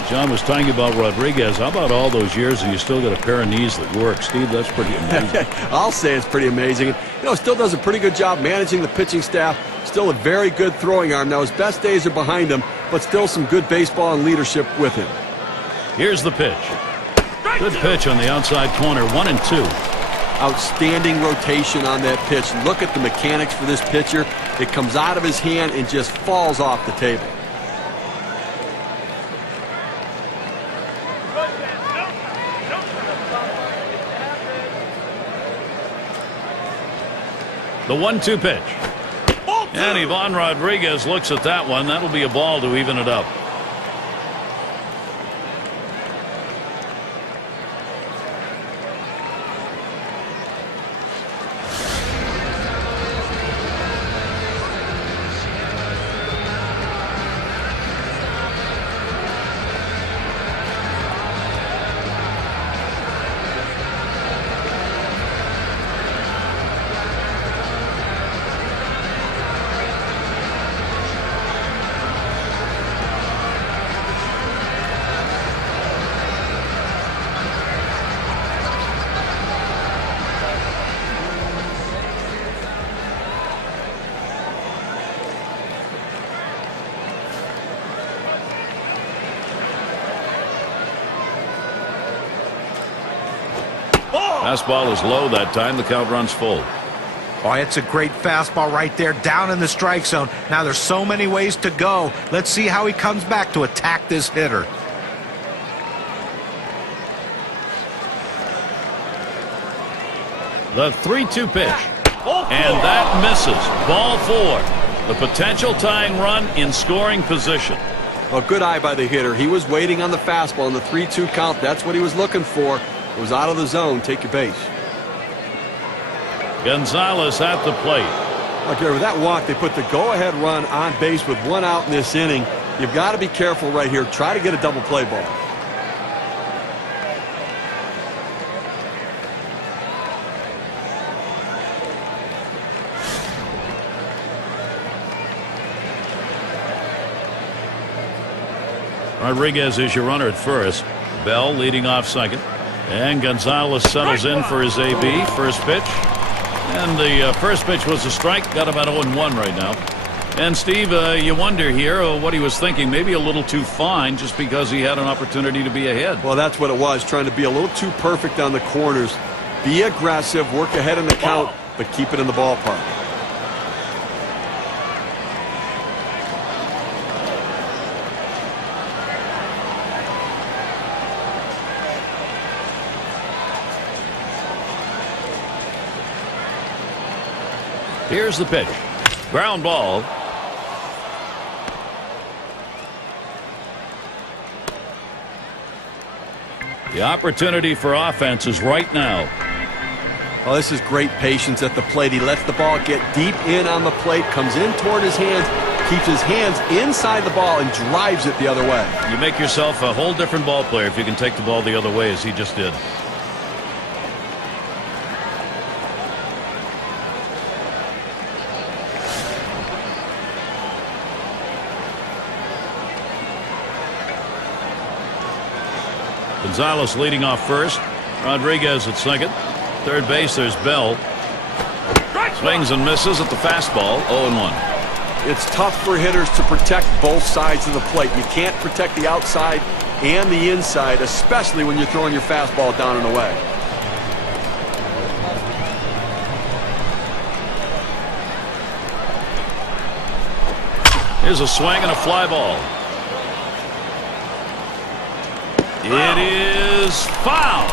John was talking about Rodriguez. How about all those years and you still got a pair of knees that work? Steve, that's pretty amazing. I'll say it's pretty amazing. You know, still does a pretty good job managing the pitching staff. Still a very good throwing arm. Now, his best days are behind him, but still some good baseball and leadership with him. Here's the pitch. Good pitch on the outside corner, 1-2. Outstanding rotation on that pitch. Look at the mechanics for this pitcher. It comes out of his hand and just falls off the table. The 1-2 pitch. And Ivan Rodriguez looks at that one. That'll be a ball to even it up. Fastball is low that time. The count runs full. Oh, it's a great fastball right there down in the strike zone. Now there's so many ways to go. Let's see how he comes back to attack this hitter. The 3-2 pitch. And that misses. Ball 4. The potential tying run in scoring position. A good eye by the hitter. He was waiting on the fastball in the 3-2 count. That's what he was looking for. It was out of the zone. Take your base. Gonzalez at the plate. Okay, with that walk, they put the go-ahead run on base with 1 out in this inning. You've got to be careful right here. Try to get a double play ball. Rodriguez is your runner at first. Bell leading off second. And Gonzalez settles in for his AB. First pitch. And the first pitch was a strike. Got about 0-1 right now. And Steve, you wonder here what he was thinking. Maybe a little too fine just because he had an opportunity to be ahead. Well, that's what it was. Trying to be a little too perfect on the corners. Be aggressive. Work ahead in the count. But keep it in the ballpark. Here's the pitch. Ground ball. The opportunity for offense is right now. Well, this is great patience at the plate. He lets the ball get deep in on the plate, comes in toward his hands, keeps his hands inside the ball and drives it the other way. You make yourself a whole different ball player if you can take the ball the other way as he just did. Gonzalez leading off first. Rodriguez at second. Third base, there's Bell. Swings and misses at the fastball, 0-1. It's tough for hitters to protect both sides of the plate. You can't protect the outside and the inside, especially when you're throwing your fastball down and away. Here's a swing and a fly ball. It is foul.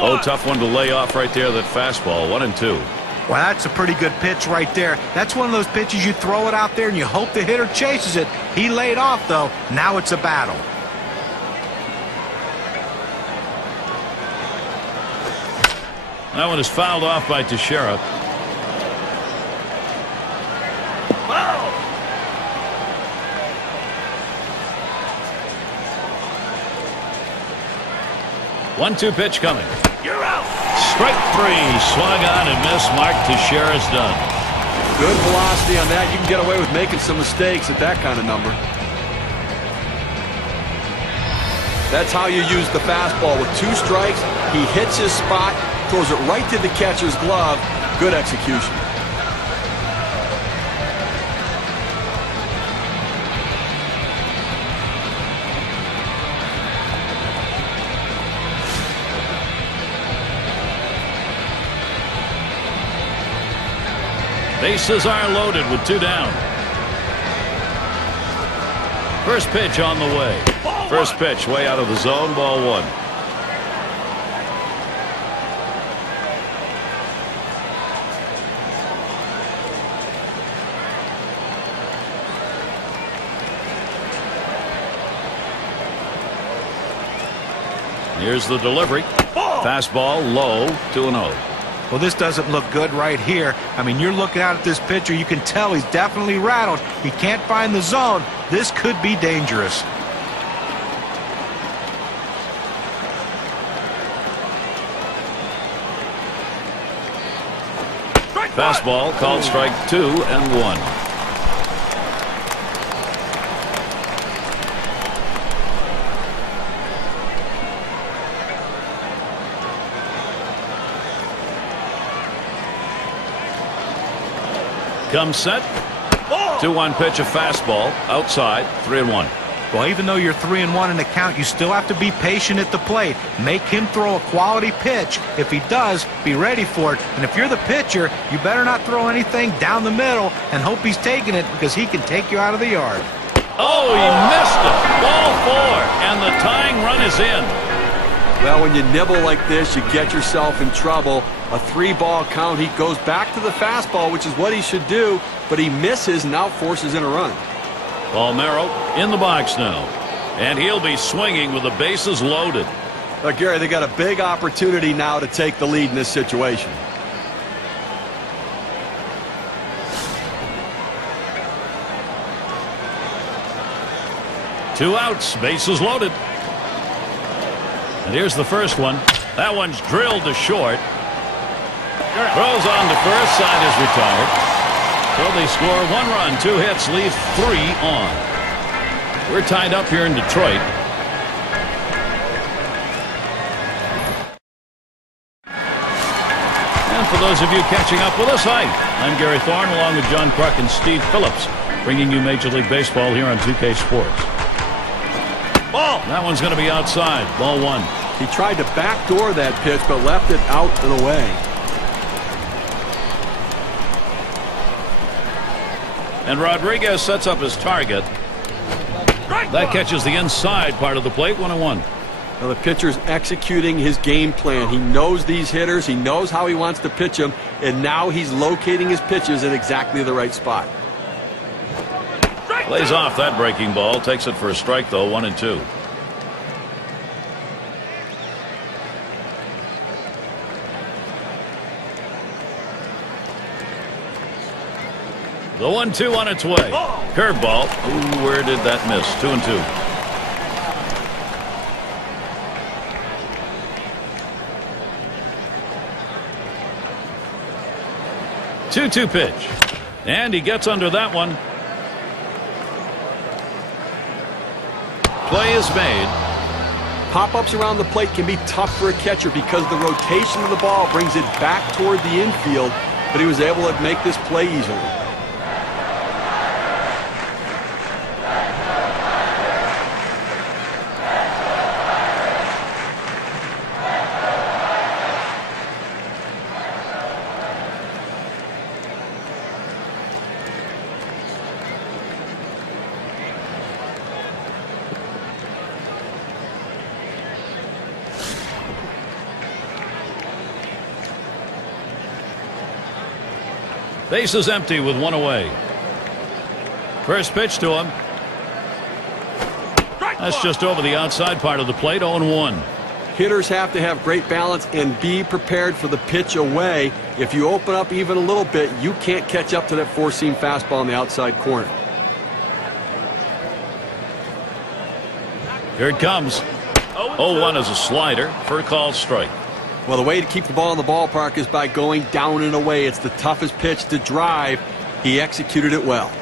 Oh, tough one to lay off right there, that fastball. 1-2. Well, that's a pretty good pitch right there. That's one of those pitches you throw it out there and you hope the hitter chases it. He laid off, though. Now it's a battle. That one is fouled off by Teixeira. Wow. 1-2 pitch coming. You're out. Strike three. Swung on and missed. Mark Teixeira's done. Good velocity on that. You can get away with making some mistakes at that kind of number. That's how you use the fastball. With 2 strikes, he hits his spot, throws it right to the catcher's glove. Good execution. Bases are loaded with 2 down. First pitch on the way. First pitch way out of the zone, ball 1. Here's the delivery. Fastball low, 2-0. Well, this doesn't look good right here. I mean, you're looking out at this pitcher. You can tell he's definitely rattled. He can't find the zone. This could be dangerous. Fastball called strike 2 and 1. Comes set. 2-1 pitch, a fastball outside, 3-1. Well, even though you're 3-1 in the count, you still have to be patient at the plate. Make him throw a quality pitch. If he does, be ready for it. And if you're the pitcher, you better not throw anything down the middle and hope he's taking it, because he can take you out of the yard. Oh, he missed it. Ball 4, and the tying run is in. Well, when you nibble like this, you get yourself in trouble. A 3-ball count. He goes back to the fastball, which is what he should do, but he misses and now forces in a run. Palmeiro in the box now, and he'll be swinging with the bases loaded. Gary, they got a big opportunity now to take the lead in this situation. Two outs, bases loaded. And here's the first one. That one's drilled to short. Throws on to first, side is retired. So they score 1 run, 2 hits, leave 3 on. We're tied up here in Detroit. And for those of you catching up with us, hi, I'm Gary Thorne along with John Kruk and Steve Phillips, bringing you Major League Baseball here on 2K Sports. Ball! That one's going to be outside, ball 1. He tried to backdoor that pitch, but left it out and away. And Rodriguez sets up his target. That catches the inside part of the plate, 1-1. Well, the pitcher's executing his game plan. He knows these hitters. He knows how he wants to pitch them, and now he's locating his pitches in exactly the right spot. Lays off that breaking ball. Takes it for a strike, though, 1-2. The 1-2 on its way. Curveball. Ooh, where did that miss? 2-2. 2-2 pitch. And he gets under that one. Play is made. Pop-ups around the plate can be tough for a catcher because the rotation of the ball brings it back toward the infield, but he was able to make this play easily. Base is empty with one away. First pitch to him. That's just over the outside part of the plate. 0-1. Hitters have to have great balance and be prepared for the pitch away. If you open up even a little bit, you can't catch up to that four-seam fastball in the outside corner. Here it comes. 0-1 is a slider for a called strike. Well, the way to keep the ball in the ballpark is by going down and away. It's the toughest pitch to drive. He executed it well.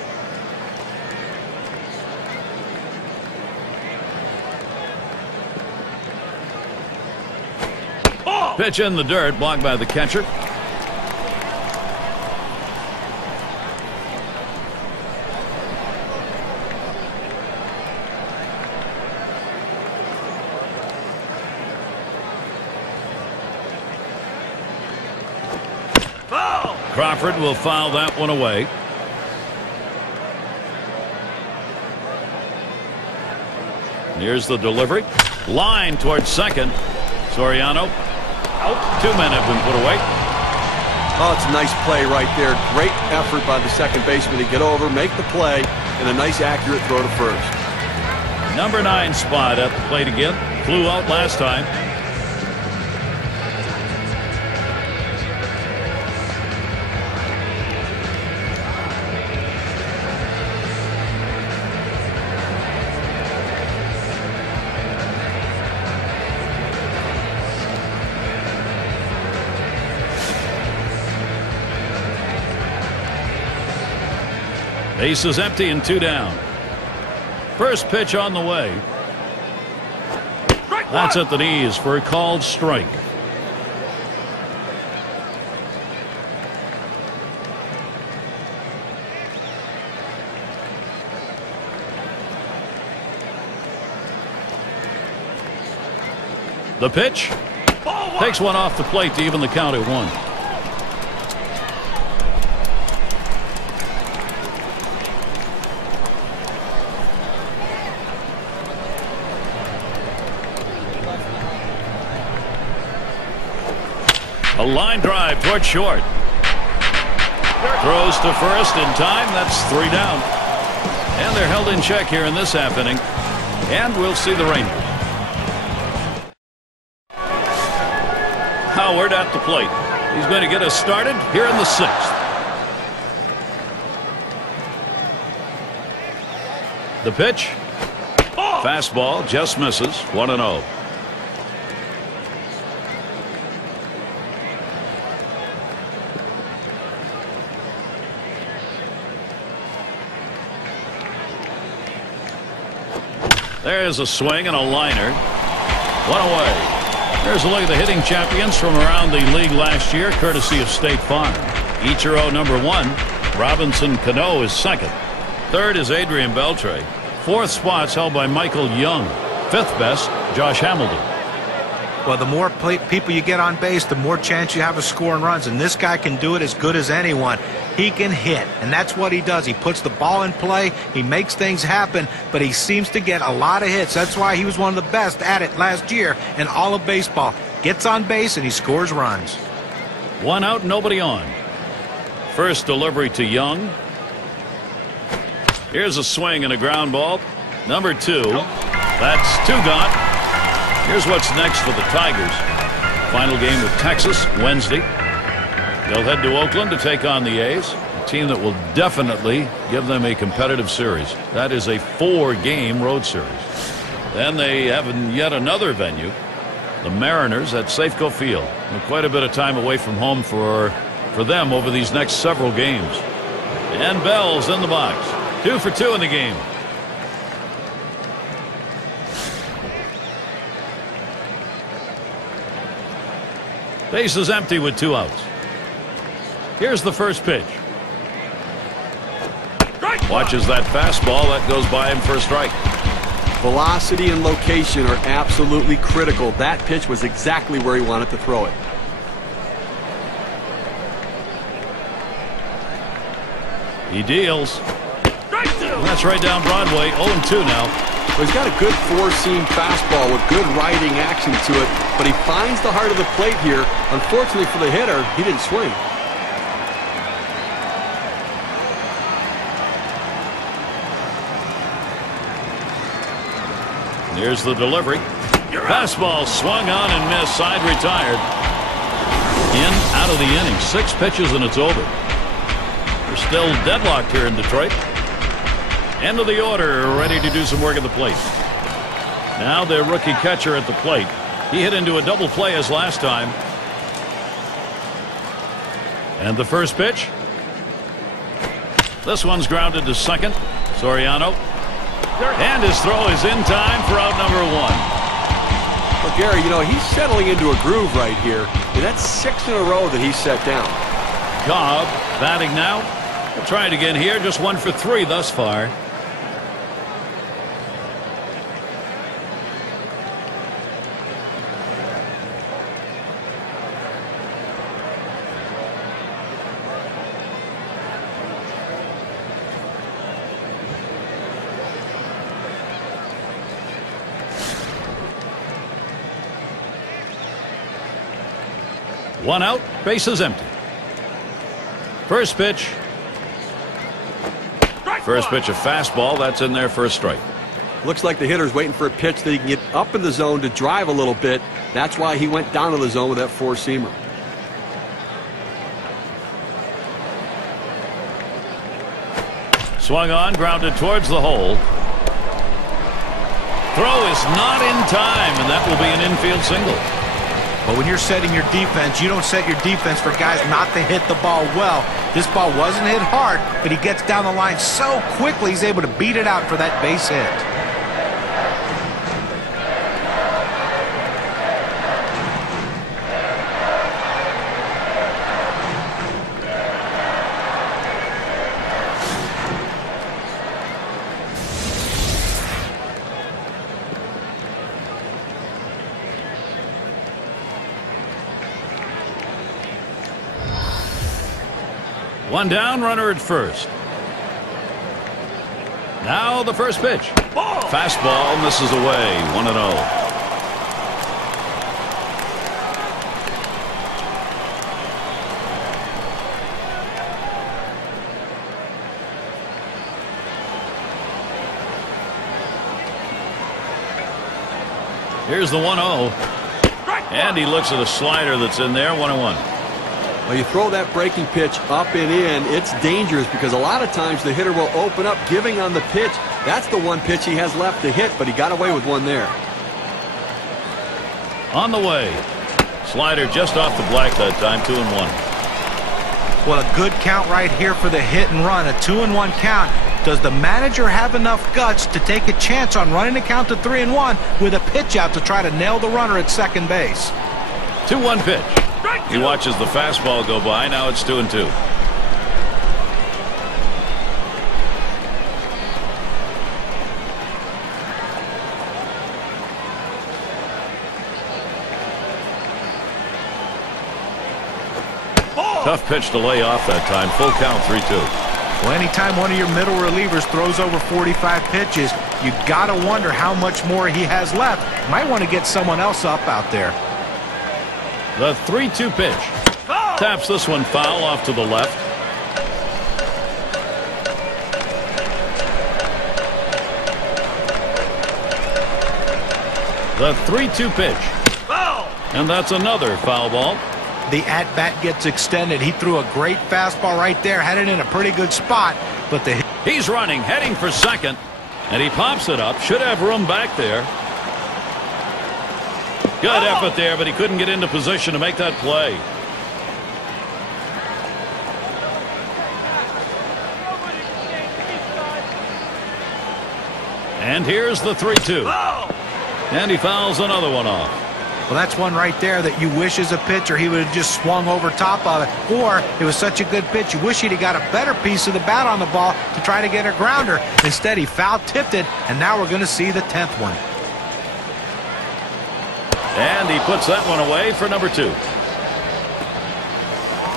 Pitch in the dirt, blocked by the catcher. Crawford will foul that one away. Here's the delivery. Line towards second. Soriano. Out. 2 men have been put away. Oh, it's a nice play right there. Great effort by the second baseman to get over, make the play, and a nice accurate throw to first. Number 9 spot at the plate again. Flew out last time. Base is empty and 2 down. First pitch on the way. That's at the knees for a called strike. The pitch takes one off the plate to even the count at 1. A line drive toward short. Throws to first in time. That's 3 down. And they're held in check here in this half inning. And we'll see the Rangers. Howard at the plate. He's going to get us started here in the 6th. The pitch. Fastball just misses. 1-0. There's a swing and a liner. 1 away. There's a look at the hitting champions from around the league last year, courtesy of State Farm. Ichiro number 1. Robinson Cano is 2nd. 3rd is Adrian Beltre. 4th spot's held by Michael Young. 5th best, Josh Hamilton. Well, the more people you get on base, the more chance you have of scoring runs. And this guy can do it as good as anyone. He can hit, and that's what he does. He puts the ball in play. He makes things happen, but he seems to get a lot of hits. That's why he was one of the best at it last year in all of baseball. Gets on base, and he scores runs. 1 out, nobody on. First delivery to Young. Here's a swing and a ground ball. Number 2. That's 2 gone. Here's what's next for the Tigers. Final game with Texas Wednesday. They'll head to Oakland to take on the A's. team that will definitely give them a competitive series. That is a 4-game road series. Then they have yet another venue, the Mariners at Safeco Field. And quite a bit of time away from home for them over these next several games. And Bell's in the box. 2 for 2 in the game. Base is empty with 2 outs. Here's the first pitch. Watches that fastball. That goes by him for a strike. Velocity and location are absolutely critical. That pitch was exactly where he wanted to throw it. He deals. That's right down Broadway. 0-2 now. Well, he's got a good 4-seam fastball with good riding action to it, but he finds the heart of the plate here. Unfortunately for the hitter, he didn't swing. Here's the delivery. Fastball swung on and missed. Side retired. In, out of the inning. 6 pitches and it's over. We're still deadlocked here in Detroit. End of the order, ready to do some work at the plate. Now the rookie catcher at the plate. He hit into a double play as last time. And the first pitch. This one's grounded to second. Soriano. And his throw is in time for out number 1. Well, Gary, you know, he's settling into a groove right here. And that's 6 in a row that he's set down. Cobb batting now. We'll try it again here. Just 1 for 3 thus far. One out, bases empty. First pitch. First pitch, a fastball. That's in there for a strike. Looks like the hitter's waiting for a pitch that he can get up in the zone to drive a little bit. That's why he went down to the zone with that 4-seamer. Swung on, grounded towards the hole. Throw is not in time, and that will be an infield single. But when you're setting your defense, you don't set your defense for guys not to hit the ball well. This ball wasn't hit hard, but he gets down the line so quickly he's able to beat it out for that base hit. One down, runner at first. Now the first pitch. Fastball misses away. 1-0. Here's the 1-0. And he looks at a slider that's in there. 1-1. Well, you throw that breaking pitch up and in, it's dangerous because a lot of times the hitter will open up giving on the pitch. That's the one pitch he has left to hit, but he got away with one there. On the way. Slider just off the black that time. 2-1. Well, a good count right here for the hit and run. A 2-1 count. Does the manager have enough guts to take a chance on running the count to 3-1 with a pitch out to try to nail the runner at second base? 2-1 pitch. He watches the fastball go by. Now it's 2-2. Tough pitch to lay off that time. Full count, 3-2. Well, anytime one of your middle relievers throws over 45 pitches, you got to wonder how much more he has left. Might want to get someone else up out there. The 3-2 pitch. Taps this one foul off to the left. The 3-2 pitch. And that's another foul ball. the at-bat gets extended. He threw a great fastball right there, had it in a pretty good spot, but he's running, heading for second, and he pops it up. Should have room back there. Good effort there, but he couldn't get into position to make that play. And here's the 3-2. And he fouls another one off. Well, that's one right there that you wish as a pitcher he would have just swung over top of it. Or it was such a good pitch, you wish he'd have got a better piece of the bat on the ball to try to get a grounder. Instead, he foul-tipped it, and now we're going to see the 10th one. And he puts that one away for number 2.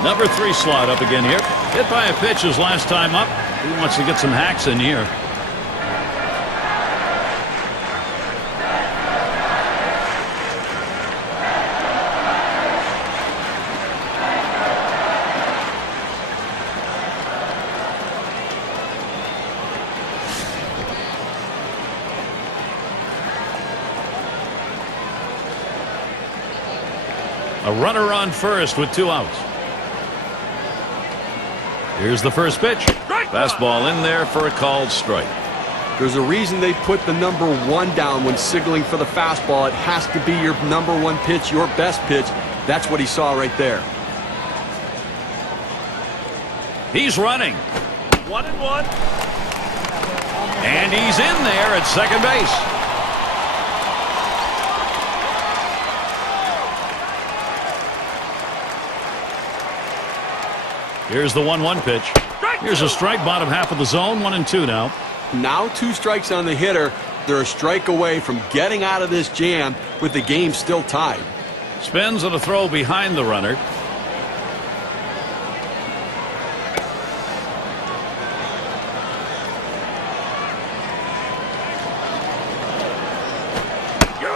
Number 3 slot up again here. Hit by a pitch his last time up. He wants to get some hacks in here. A runner on first with 2 outs. Here's the first pitch. Fastball in there for a called strike. There's a reason they put the number 1 down when signaling for the fastball. It has to be your number 1 pitch, your best pitch. That's what he saw right there. He's running. 1-1. And he's in there at second base. Here's the 1-1 pitch. Here's a strike, bottom half of the zone. 1-2 now. Now 2 strikes on the hitter. They're a strike away from getting out of this jam with the game still tied. Spins and a throw behind the runner.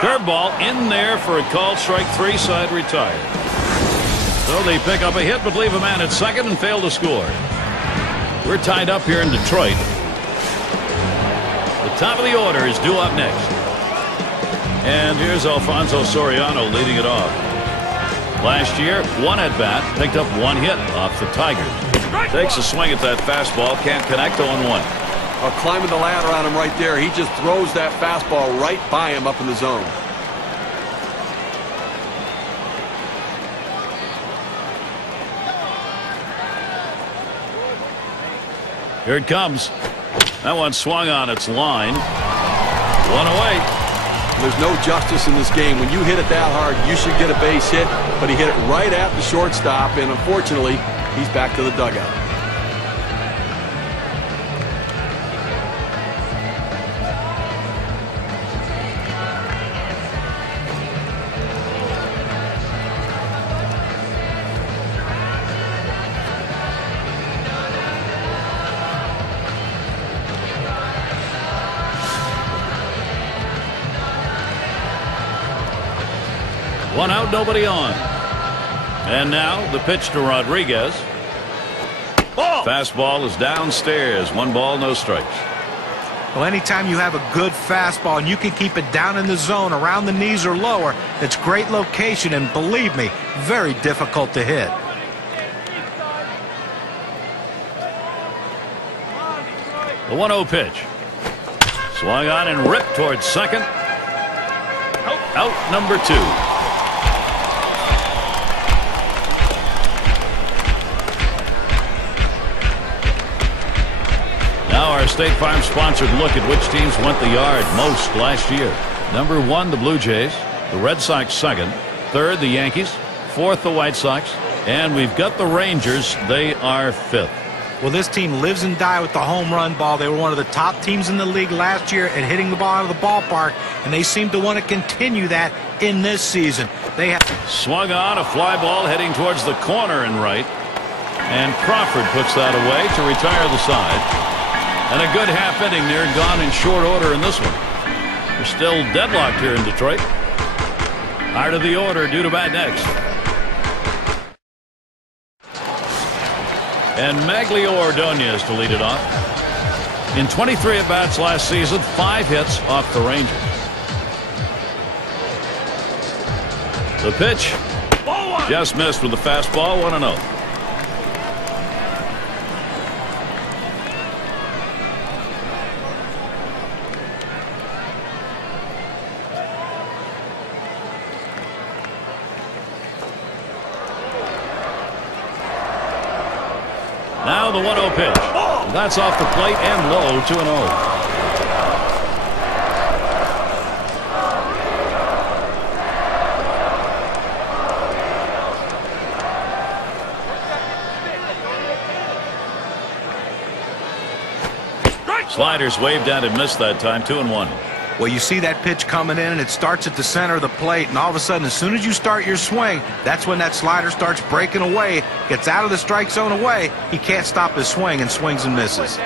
Curveball in there for a called strike 3, side retired. So they pick up a hit but leave a man at second and fail to score. We're tied up here in Detroit. The top of the order is due up next. And here's Alfonso Soriano leading it off. Last year, 1 at-bat, picked up 1 hit off the Tigers. Takes a swing at that fastball, can't connect. 0-1. Climbing the ladder on him right there. He just throws that fastball right by him up in the zone. Here it comes. That one swung on its line. 1 away. There's no justice in this game. When you hit it that hard, you should get a base hit, but he hit it right at the shortstop, and unfortunately, he's back to the dugout. One out, nobody on. And now the pitch to Rodriguez. Fastball is downstairs. 1 ball, no strikes. Well, anytime you have a good fastball and you can keep it down in the zone around the knees or lower, it's great location and, believe me, very difficult to hit. The 1-0 pitch. Swung on and ripped towards second. Out number 2. Now our State Farm sponsored look at which teams went the yard most last year. Number 1, the Blue Jays. The Red Sox 2nd. 3rd, the Yankees. 4th, the White Sox. And we've got the Rangers. They are 5th. Well, this team lives and dies with the home run ball. They were one of the top teams in the league last year at hitting the ball out of the ballpark, and they seem to want to continue that in this season. They have swung on a fly ball heading towards the corner and right. And Crawford puts that away to retire the side. And a good half inning there, gone in short order in this one. We're still deadlocked here in Detroit. Heart of the order due to bat next. And Maglio Ordonez to lead it off. In 23 at-bats last season, 5 hits off the Rangers. The pitch. Just missed with the fastball, 1-0. Now the 1-0 pitch. That's off the plate and low, 2-0. Sliders waved at and missed that time, 2-1. Well, you see that pitch coming in, and it starts at the center of the plate, and all of a sudden, as soon as you start your swing, that's when that slider starts breaking away, gets out of the strike zone away. He can't stop his swing and swings and misses.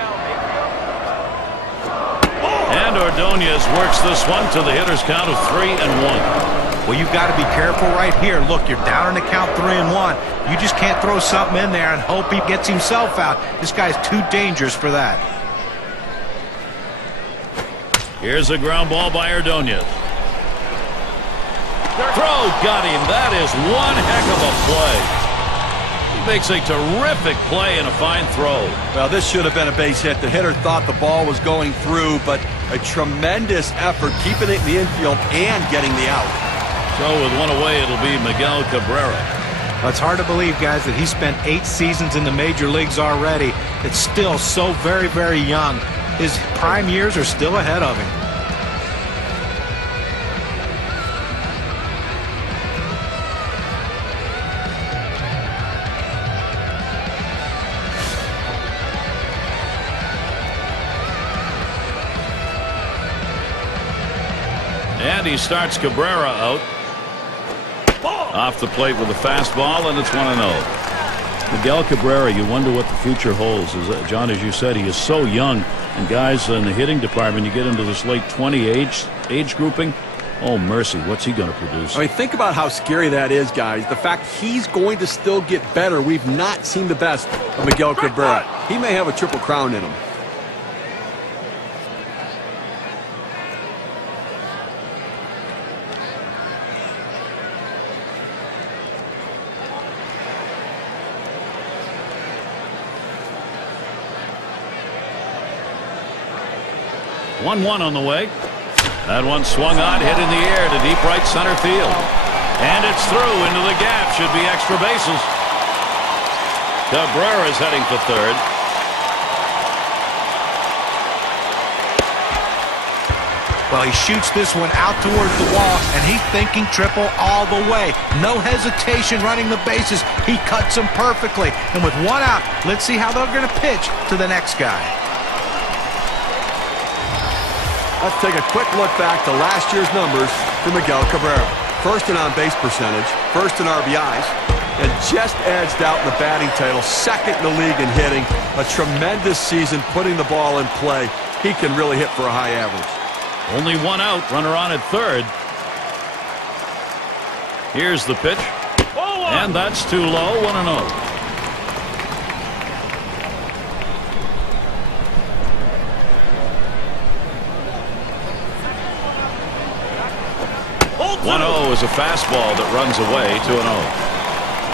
And Ordonez works this one to the hitter's count of 3-1. Well, you've got to be careful right here. Look, you're down in the count 3-1. You just can't throw something in there and hope he gets himself out. This guy's too dangerous for that. Here's a ground ball by Ordonez. Throw got him. That is one heck of a play. He makes a terrific play and a fine throw. Well, this should have been a base hit. The hitter thought the ball was going through, but a tremendous effort keeping it in the infield and getting the out. So with one away, it'll be Miguel Cabrera. Well, it's hard to believe, guys, that he spent 8 seasons in the major leagues already. It's still so very, very young. His prime years are still ahead of him. And he starts Cabrera out. Off the plate with a fastball, and it's 1-0. Miguel Cabrera, you wonder what the future holds. John, as you said, he is so young. And guys, in the hitting department, you get into this late 20 age grouping. Oh, mercy, what's he going to produce? I mean, think about how scary that is, guys. The fact he's going to still get better. We've not seen the best of Miguel Cabrera. He may have a triple crown in him. One on the way. That one swung on, hit in the air to deep right center field. And it's through into the gap. Should be extra bases. Cabrera is heading for third. Well, he shoots this one out towards the wall, and he's thinking triple all the way. No hesitation running the bases. He cuts them perfectly. And with one out, let's see how they're going to pitch to the next guy. Let's take a quick look back to last year's numbers for Miguel Cabrera. First in on-base percentage, first in RBIs, and just edged out in the batting title, second in the league in hitting. A tremendous season putting the ball in play. He can really hit for a high average. Only one out, runner on at third. Here's the pitch. And that's too low, 1-0. Is a fastball that runs away, 2-0.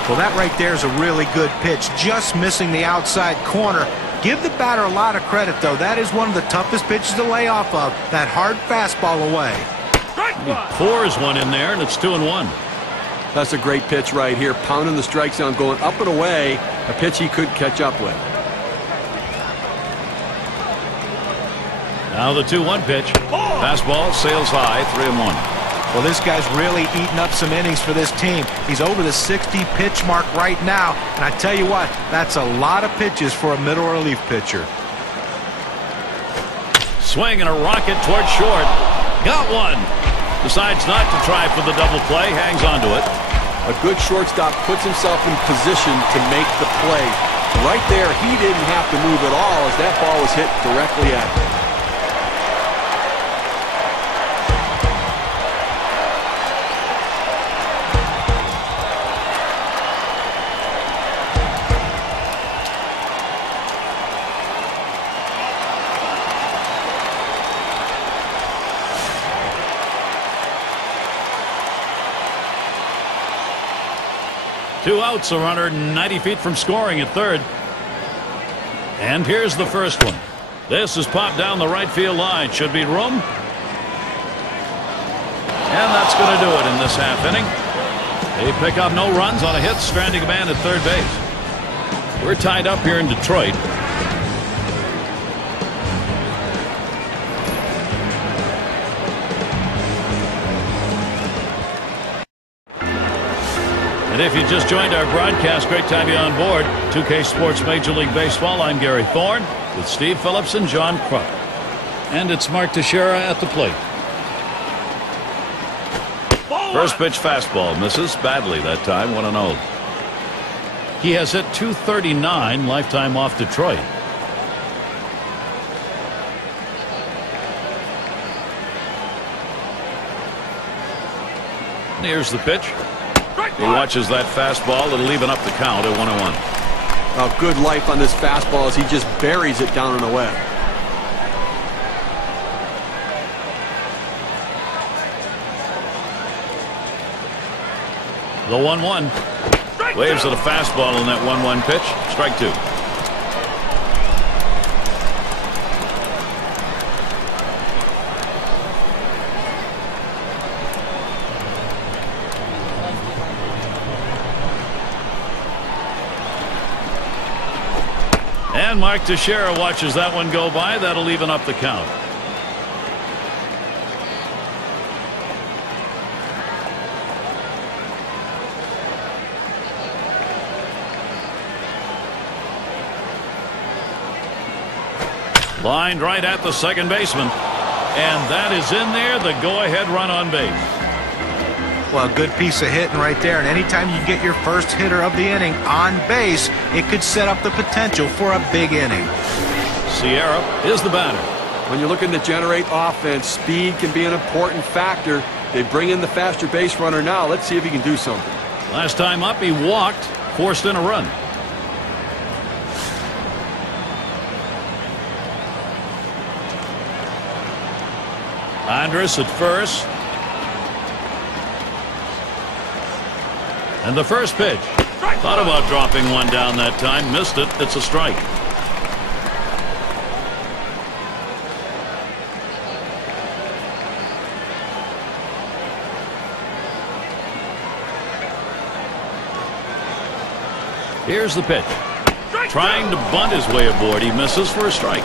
Well, that right there is a really good pitch, just missing the outside corner. Give the batter a lot of credit, though. That is one of the toughest pitches to lay off of, that hard fastball away. He pours one in there, and it's 2-1. That's a great pitch right here, pounding the strike zone, going up and away, a pitch he could catch up with. Now the 2-1 pitch. Fastball sails high, 3-1. Well, this guy's really eating up some innings for this team. He's over the 60-pitch mark right now, and I tell you what, that's a lot of pitches for a middle relief pitcher. Swing and a rocket towards short. Got one. Decides not to try for the double play, hangs onto it. A good shortstop puts himself in position to make the play. Right there, he didn't have to move at all as that ball was hit directly at him. 2 outs, a runner 90 feet from scoring at third. And here's the first one. This is popped down the right field line. Should be room. And that's going to do it in this half inning. They pick up no runs on a hit, stranding a man at third base. We're tied up here in Detroit. And if you just joined our broadcast, great to have you on board. 2K Sports Major League Baseball. I'm Gary Thorne with Steve Phillips and John Kruk. And it's Mark Teixeira at the plate. First pitch fastball misses badly that time. 1-0. He has hit .239 lifetime off Detroit. And here's the pitch. He watches that fastball. It'll even up the count at 1-1. Oh, good life on this fastball as he just buries it down and away. The 1-1. Waves at a fastball on that 1-1 pitch. Strike 2. And Mark Teixeira watches that one go by. That'll even up the count. Lined right at the second baseman. And that is in there, the go-ahead run on base. Well, a good piece of hitting right there. And anytime you get your first hitter of the inning on base, it could set up the potential for a big inning. Sierra is the batter. When you're looking to generate offense, speed can be an important factor. They bring in the faster base runner now. Let's see if he can do something. Last time up, he walked, forced in a run. Andrus at first. And the first pitch. Thought about dropping one down that time. Missed it. It's a strike. Here's the pitch. Trying to bunt his way aboard. He misses for a strike.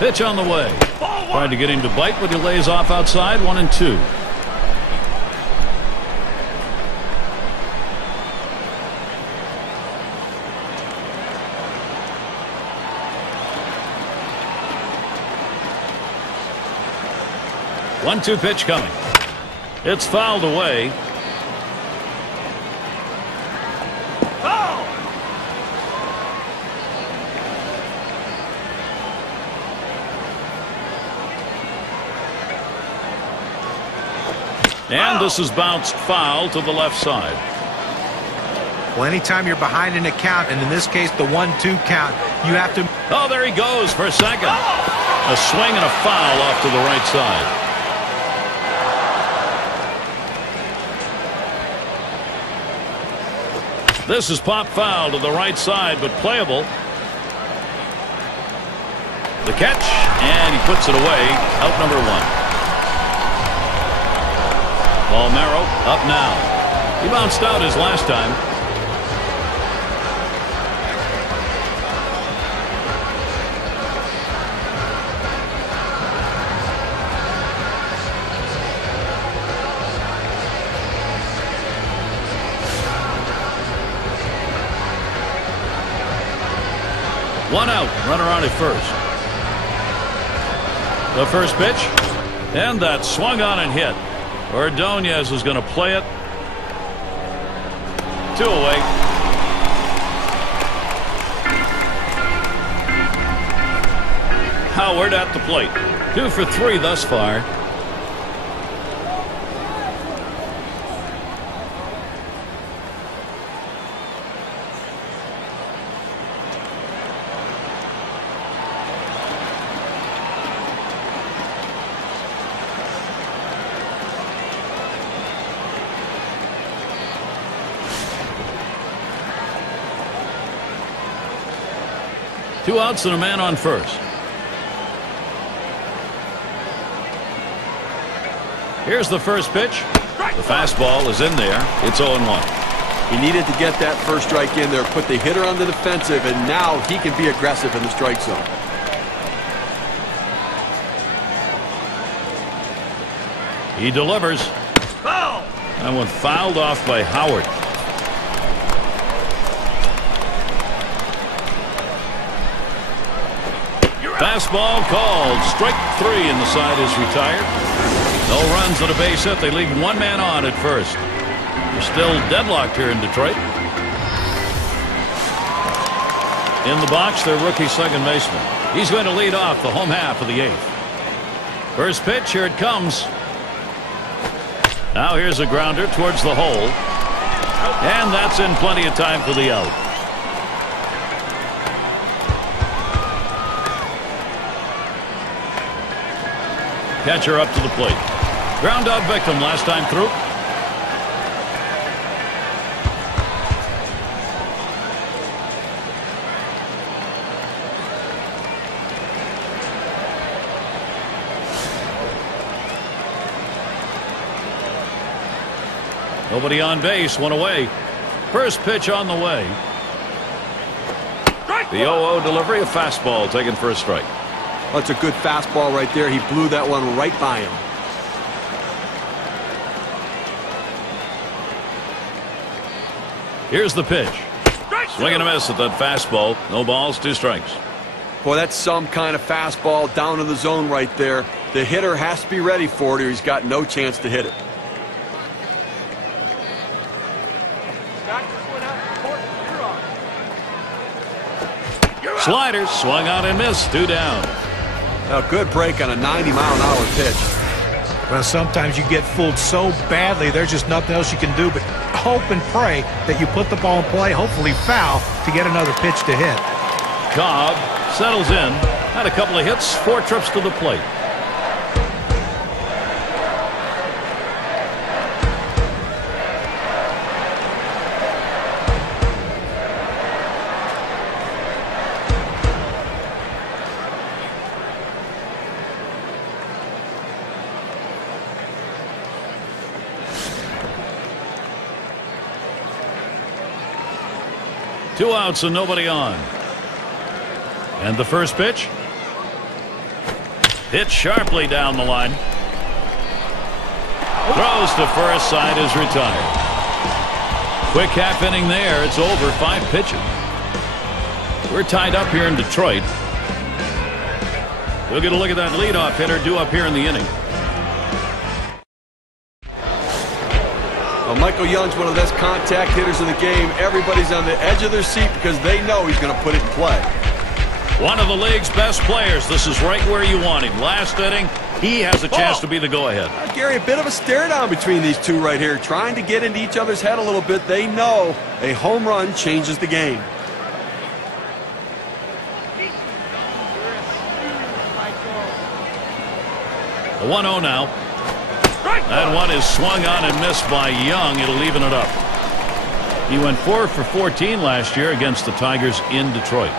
Pitch on the way. Tried to get him to bite, but he lays off outside. 1-2. One-two pitch coming. It's fouled away. And this is bounced foul to the left side. Well, anytime you're behind in a count, and in this case the 1-2 count, you have to... Oh, there he goes for second. A swing and a foul off to the right side. This is pop foul to the right side, but playable. The catch, and he puts it away. Out number 1. Palmero up now. He bounced out his last time. One out, runner on at first. The first pitch, and that swung on and hit. Ordonez is going to play it. 2 away. Howard at the plate. 2 for 3 thus far. 2 outs and a man on first. Here's the first pitch. The fastball is in there. It's 0-1. He needed to get that first strike in there, put the hitter on the defensive, and now he can be aggressive in the strike zone. He delivers. That one fouled off by Howard. Fastball called. Strike 3, and the side is retired. No runs at a base hit. They leave 1 man on at first. They're still deadlocked here in Detroit. In the box, their rookie second baseman. He's going to lead off the home half of the 8th. First pitch, here it comes. Now here's a grounder towards the hole. And that's in plenty of time for the out. Catcher up to the plate. Ground out victim last time through. Nobody on base, 1 away. First pitch on the way. The 0-0 delivery, a fastball taken for a strike. That's a good fastball right there. He blew that one right by him. Here's the pitch. Swing and a miss at that fastball. No balls, 2 strikes. Boy, that's some kind of fastball down in the zone right there. The hitter has to be ready for it or he's got no chance to hit it. Slider swung on and missed. 2 down. A good break on a 90-mile-an-hour pitch. Well, sometimes you get fooled so badly, there's just nothing else you can do but hope and pray that you put the ball in play, hopefully foul, to get another pitch to hit. Cobb settles in. Had a couple of hits, 4 trips to the plate. Two outs and nobody on. And the first pitch. Hit sharply down the line. Throws to first, side is retired. Quick half inning there. It's over. 5 pitches. We're tied up here in Detroit. We'll get a look at that leadoff hitter due up here in the inning. Well, Michael Young's one of the best contact hitters in the game. Everybody's on the edge of their seat because they know he's going to put it in play. One of the league's best players. This is right where you want him. Last inning, he has a chance to be the go-ahead. Gary, a bit of a stare down between these two right here, trying to get into each other's head a little bit. They know a home run changes the game. The 1-0 now. That one is swung on and missed by Young. It'll even it up. He went 4 for 14 last year against the Tigers in Detroit.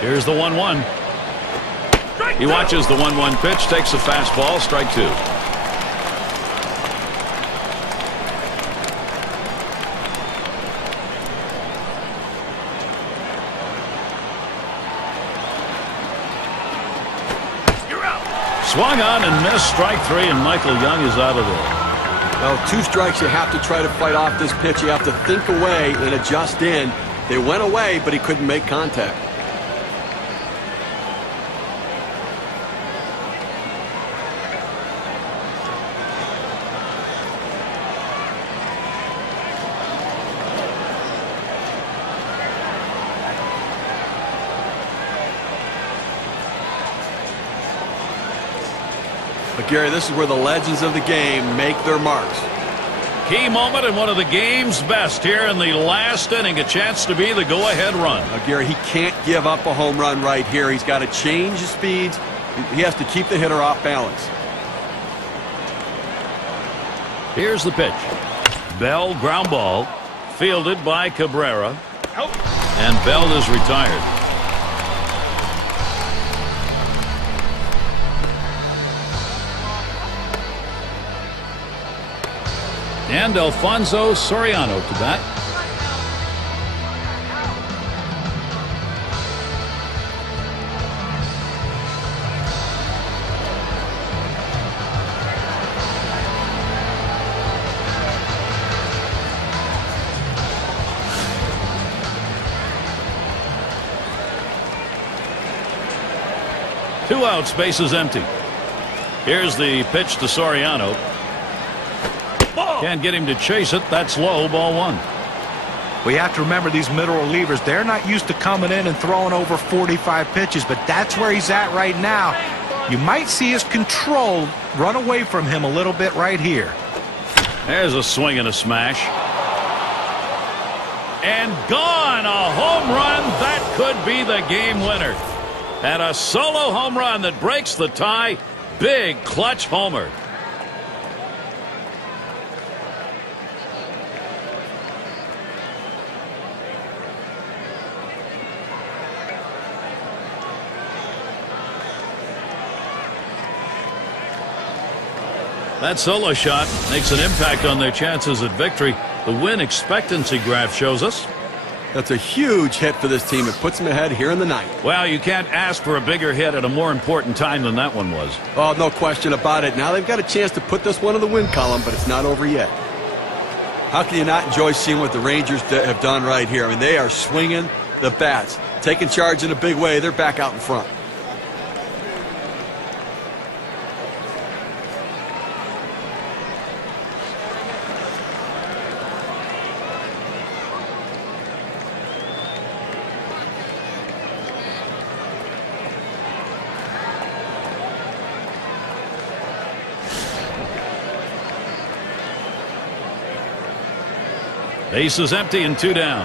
Here's the 1-1. He watches the 1-1 pitch, takes a fastball, strike 2. Swung on and missed, strike 3, and Michael Young is out of there. Well, 2 strikes, you have to try to fight off this pitch. You have to think away and adjust in. They went away, but he couldn't make contact. But Gary, this is where the legends of the game make their marks. Key moment and one of the game's best here in the last inning. A chance to be the go-ahead run. Gary, he can't give up a home run right here. He's got to change his speeds. He has to keep the hitter off balance. Here's the pitch. Bell, ground ball, fielded by Cabrera. And Bell is retired. And Alfonso Soriano to bat. Two outs, bases empty. Here's the pitch to Soriano. Can't get him to chase it. That's low. Ball one. We have to remember these middle relievers, they're not used to coming in and throwing over 45 pitches, but that's where he's at right now. You might see his control run away from him a little bit right here. There's a swing and a smash. And gone. A home run. That could be the game winner. And a solo home run that breaks the tie. Big clutch homer. That solo shot makes an impact on their chances at victory. The win expectancy graph shows us. That's a huge hit for this team. It puts them ahead here in the ninth. Well, you can't ask for a bigger hit at a more important time than that one was. Oh, no question about it. Now they've got a chance to put this one in the win column, but it's not over yet. How can you not enjoy seeing what the Rangers have done right here? I mean, they are swinging the bats, taking charge in a big way. They're back out in front. Base is empty and two down.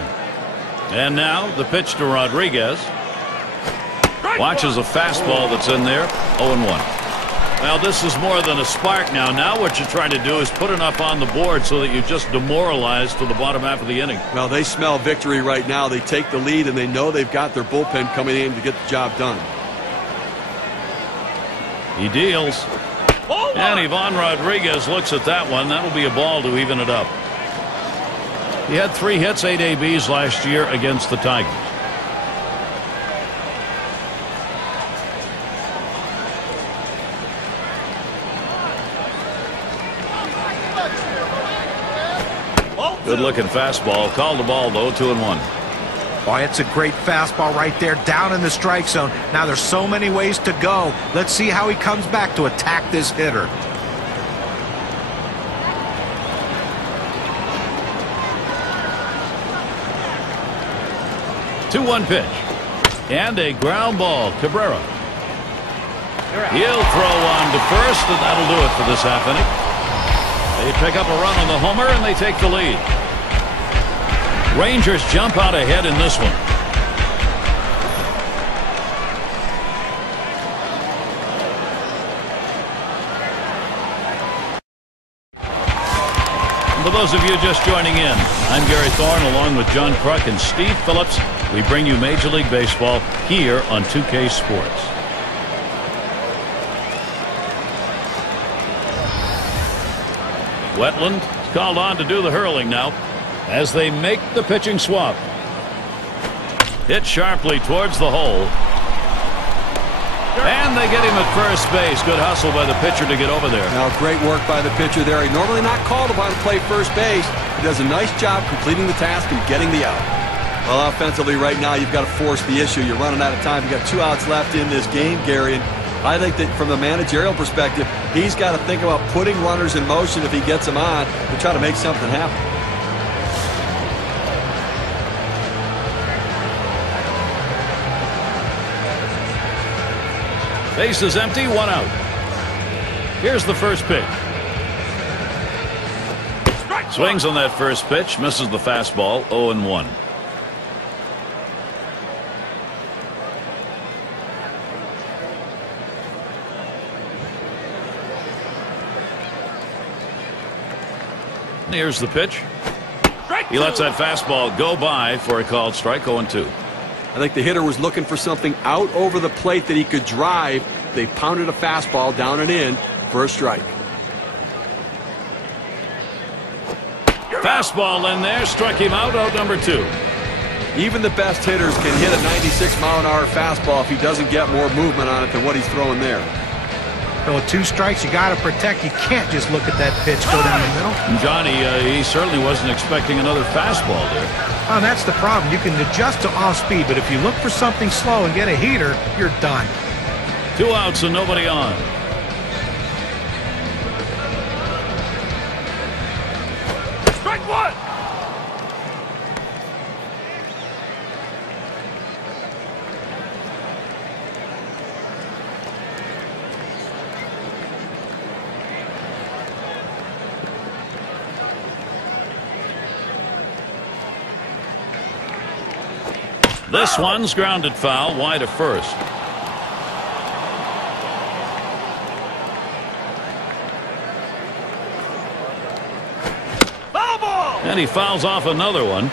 And now the pitch to Rodriguez. Watches a fastball that's in there. 0-1. Well, this is more than a spark now. Now what you're trying to do is put enough on the board so that you just demoralize to the bottom half of the inning. Well, they smell victory right now. They take the lead, and they know they've got their bullpen coming in to get the job done. He deals. And Ivan Rodriguez looks at that one. That'll be a ball to even it up. He had 3 hits, 8 ABs last year against the Tigers. Good-looking fastball. Called the ball, though, 2-1. Oh, it's a great fastball right there, down in the strike zone. Now there's so many ways to go. Let's see how he comes back to attack this hitter. 2-1 pitch. And a ground ball. Cabrera. He'll throw on to first, and that'll do it for this half inning. They pick up a run on the homer, and they take the lead. Rangers jump out ahead in this one. For those of you just joining in, I'm Gary Thorne along with John Kruk and Steve Phillips. We bring you Major League Baseball here on 2K Sports. Wetland is called on to do the hurling now as they make the pitching swap. Hit sharply towards the hole. And they get him at first base. Good hustle by the pitcher to get over there. Now, great work by the pitcher there. He normally not called upon to play first base. He does a nice job completing the task and getting the out. Well, offensively right now, you've got to force the issue. You're running out of time. You've got 2 outs left in this game, Gary. And I think that from a managerial perspective, he's got to think about putting runners in motion if he gets them on to try to make something happen. Base is empty, 1 out. Here's the first pitch. Swings on that first pitch, misses the fastball, 0-1. Here's the pitch. He lets that fastball go by for a called strike. 0-2. I think the hitter was looking for something out over the plate that he could drive. They pounded a fastball down and in for a strike. Fastball in there, struck him out. Out number 2. Even the best hitters can hit a 96-mile-an-hour fastball if he doesn't get more movement on it than what he's throwing there. So with 2 strikes, you got to protect. You can't just look at that pitch go down the middle. Johnny, he certainly wasn't expecting another fastball there. Oh, that's the problem. You can adjust to off speed, but if you look for something slow and get a heater, you're done. 2 outs and nobody on. Strike 1. This one's grounded foul wide of first. And he fouls off another one.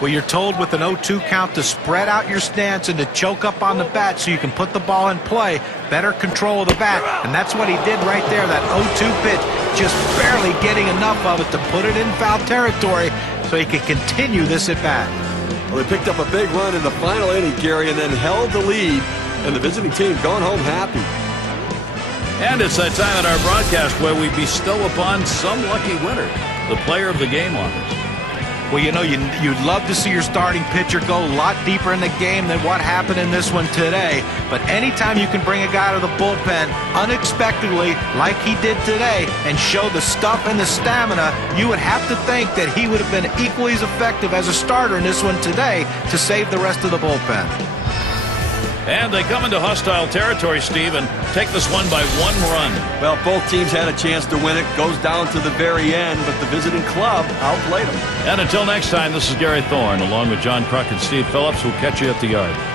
Well, you're told with an 0-2 count to spread out your stance and to choke up on the bat so you can put the ball in play. Better control of the bat. And that's what he did right there. That 0-2 pitch, just barely getting enough of it to put it in foul territory so he could continue this at bat. Well, they picked up a big run in the final inning, Gary, and then held the lead. And the visiting team going home happy. And it's that time in our broadcast where we bestow upon some lucky winner the player of the game honors. Well, you know, you'd love to see your starting pitcher go a lot deeper in the game than what happened in this one today. But anytime you can bring a guy to the bullpen unexpectedly, like he did today, and show the stuff and the stamina, you would have to think that he would have been equally as effective as a starter in this one today to save the rest of the bullpen. And they come into hostile territory, Steve, and take this one by 1 run. Well, both teams had a chance to win it. Goes down to the very end, but the visiting club outplayed them. And until next time, this is Gary Thorne, along with John Kruk and Steve Phillips. We'll catch you at the yard.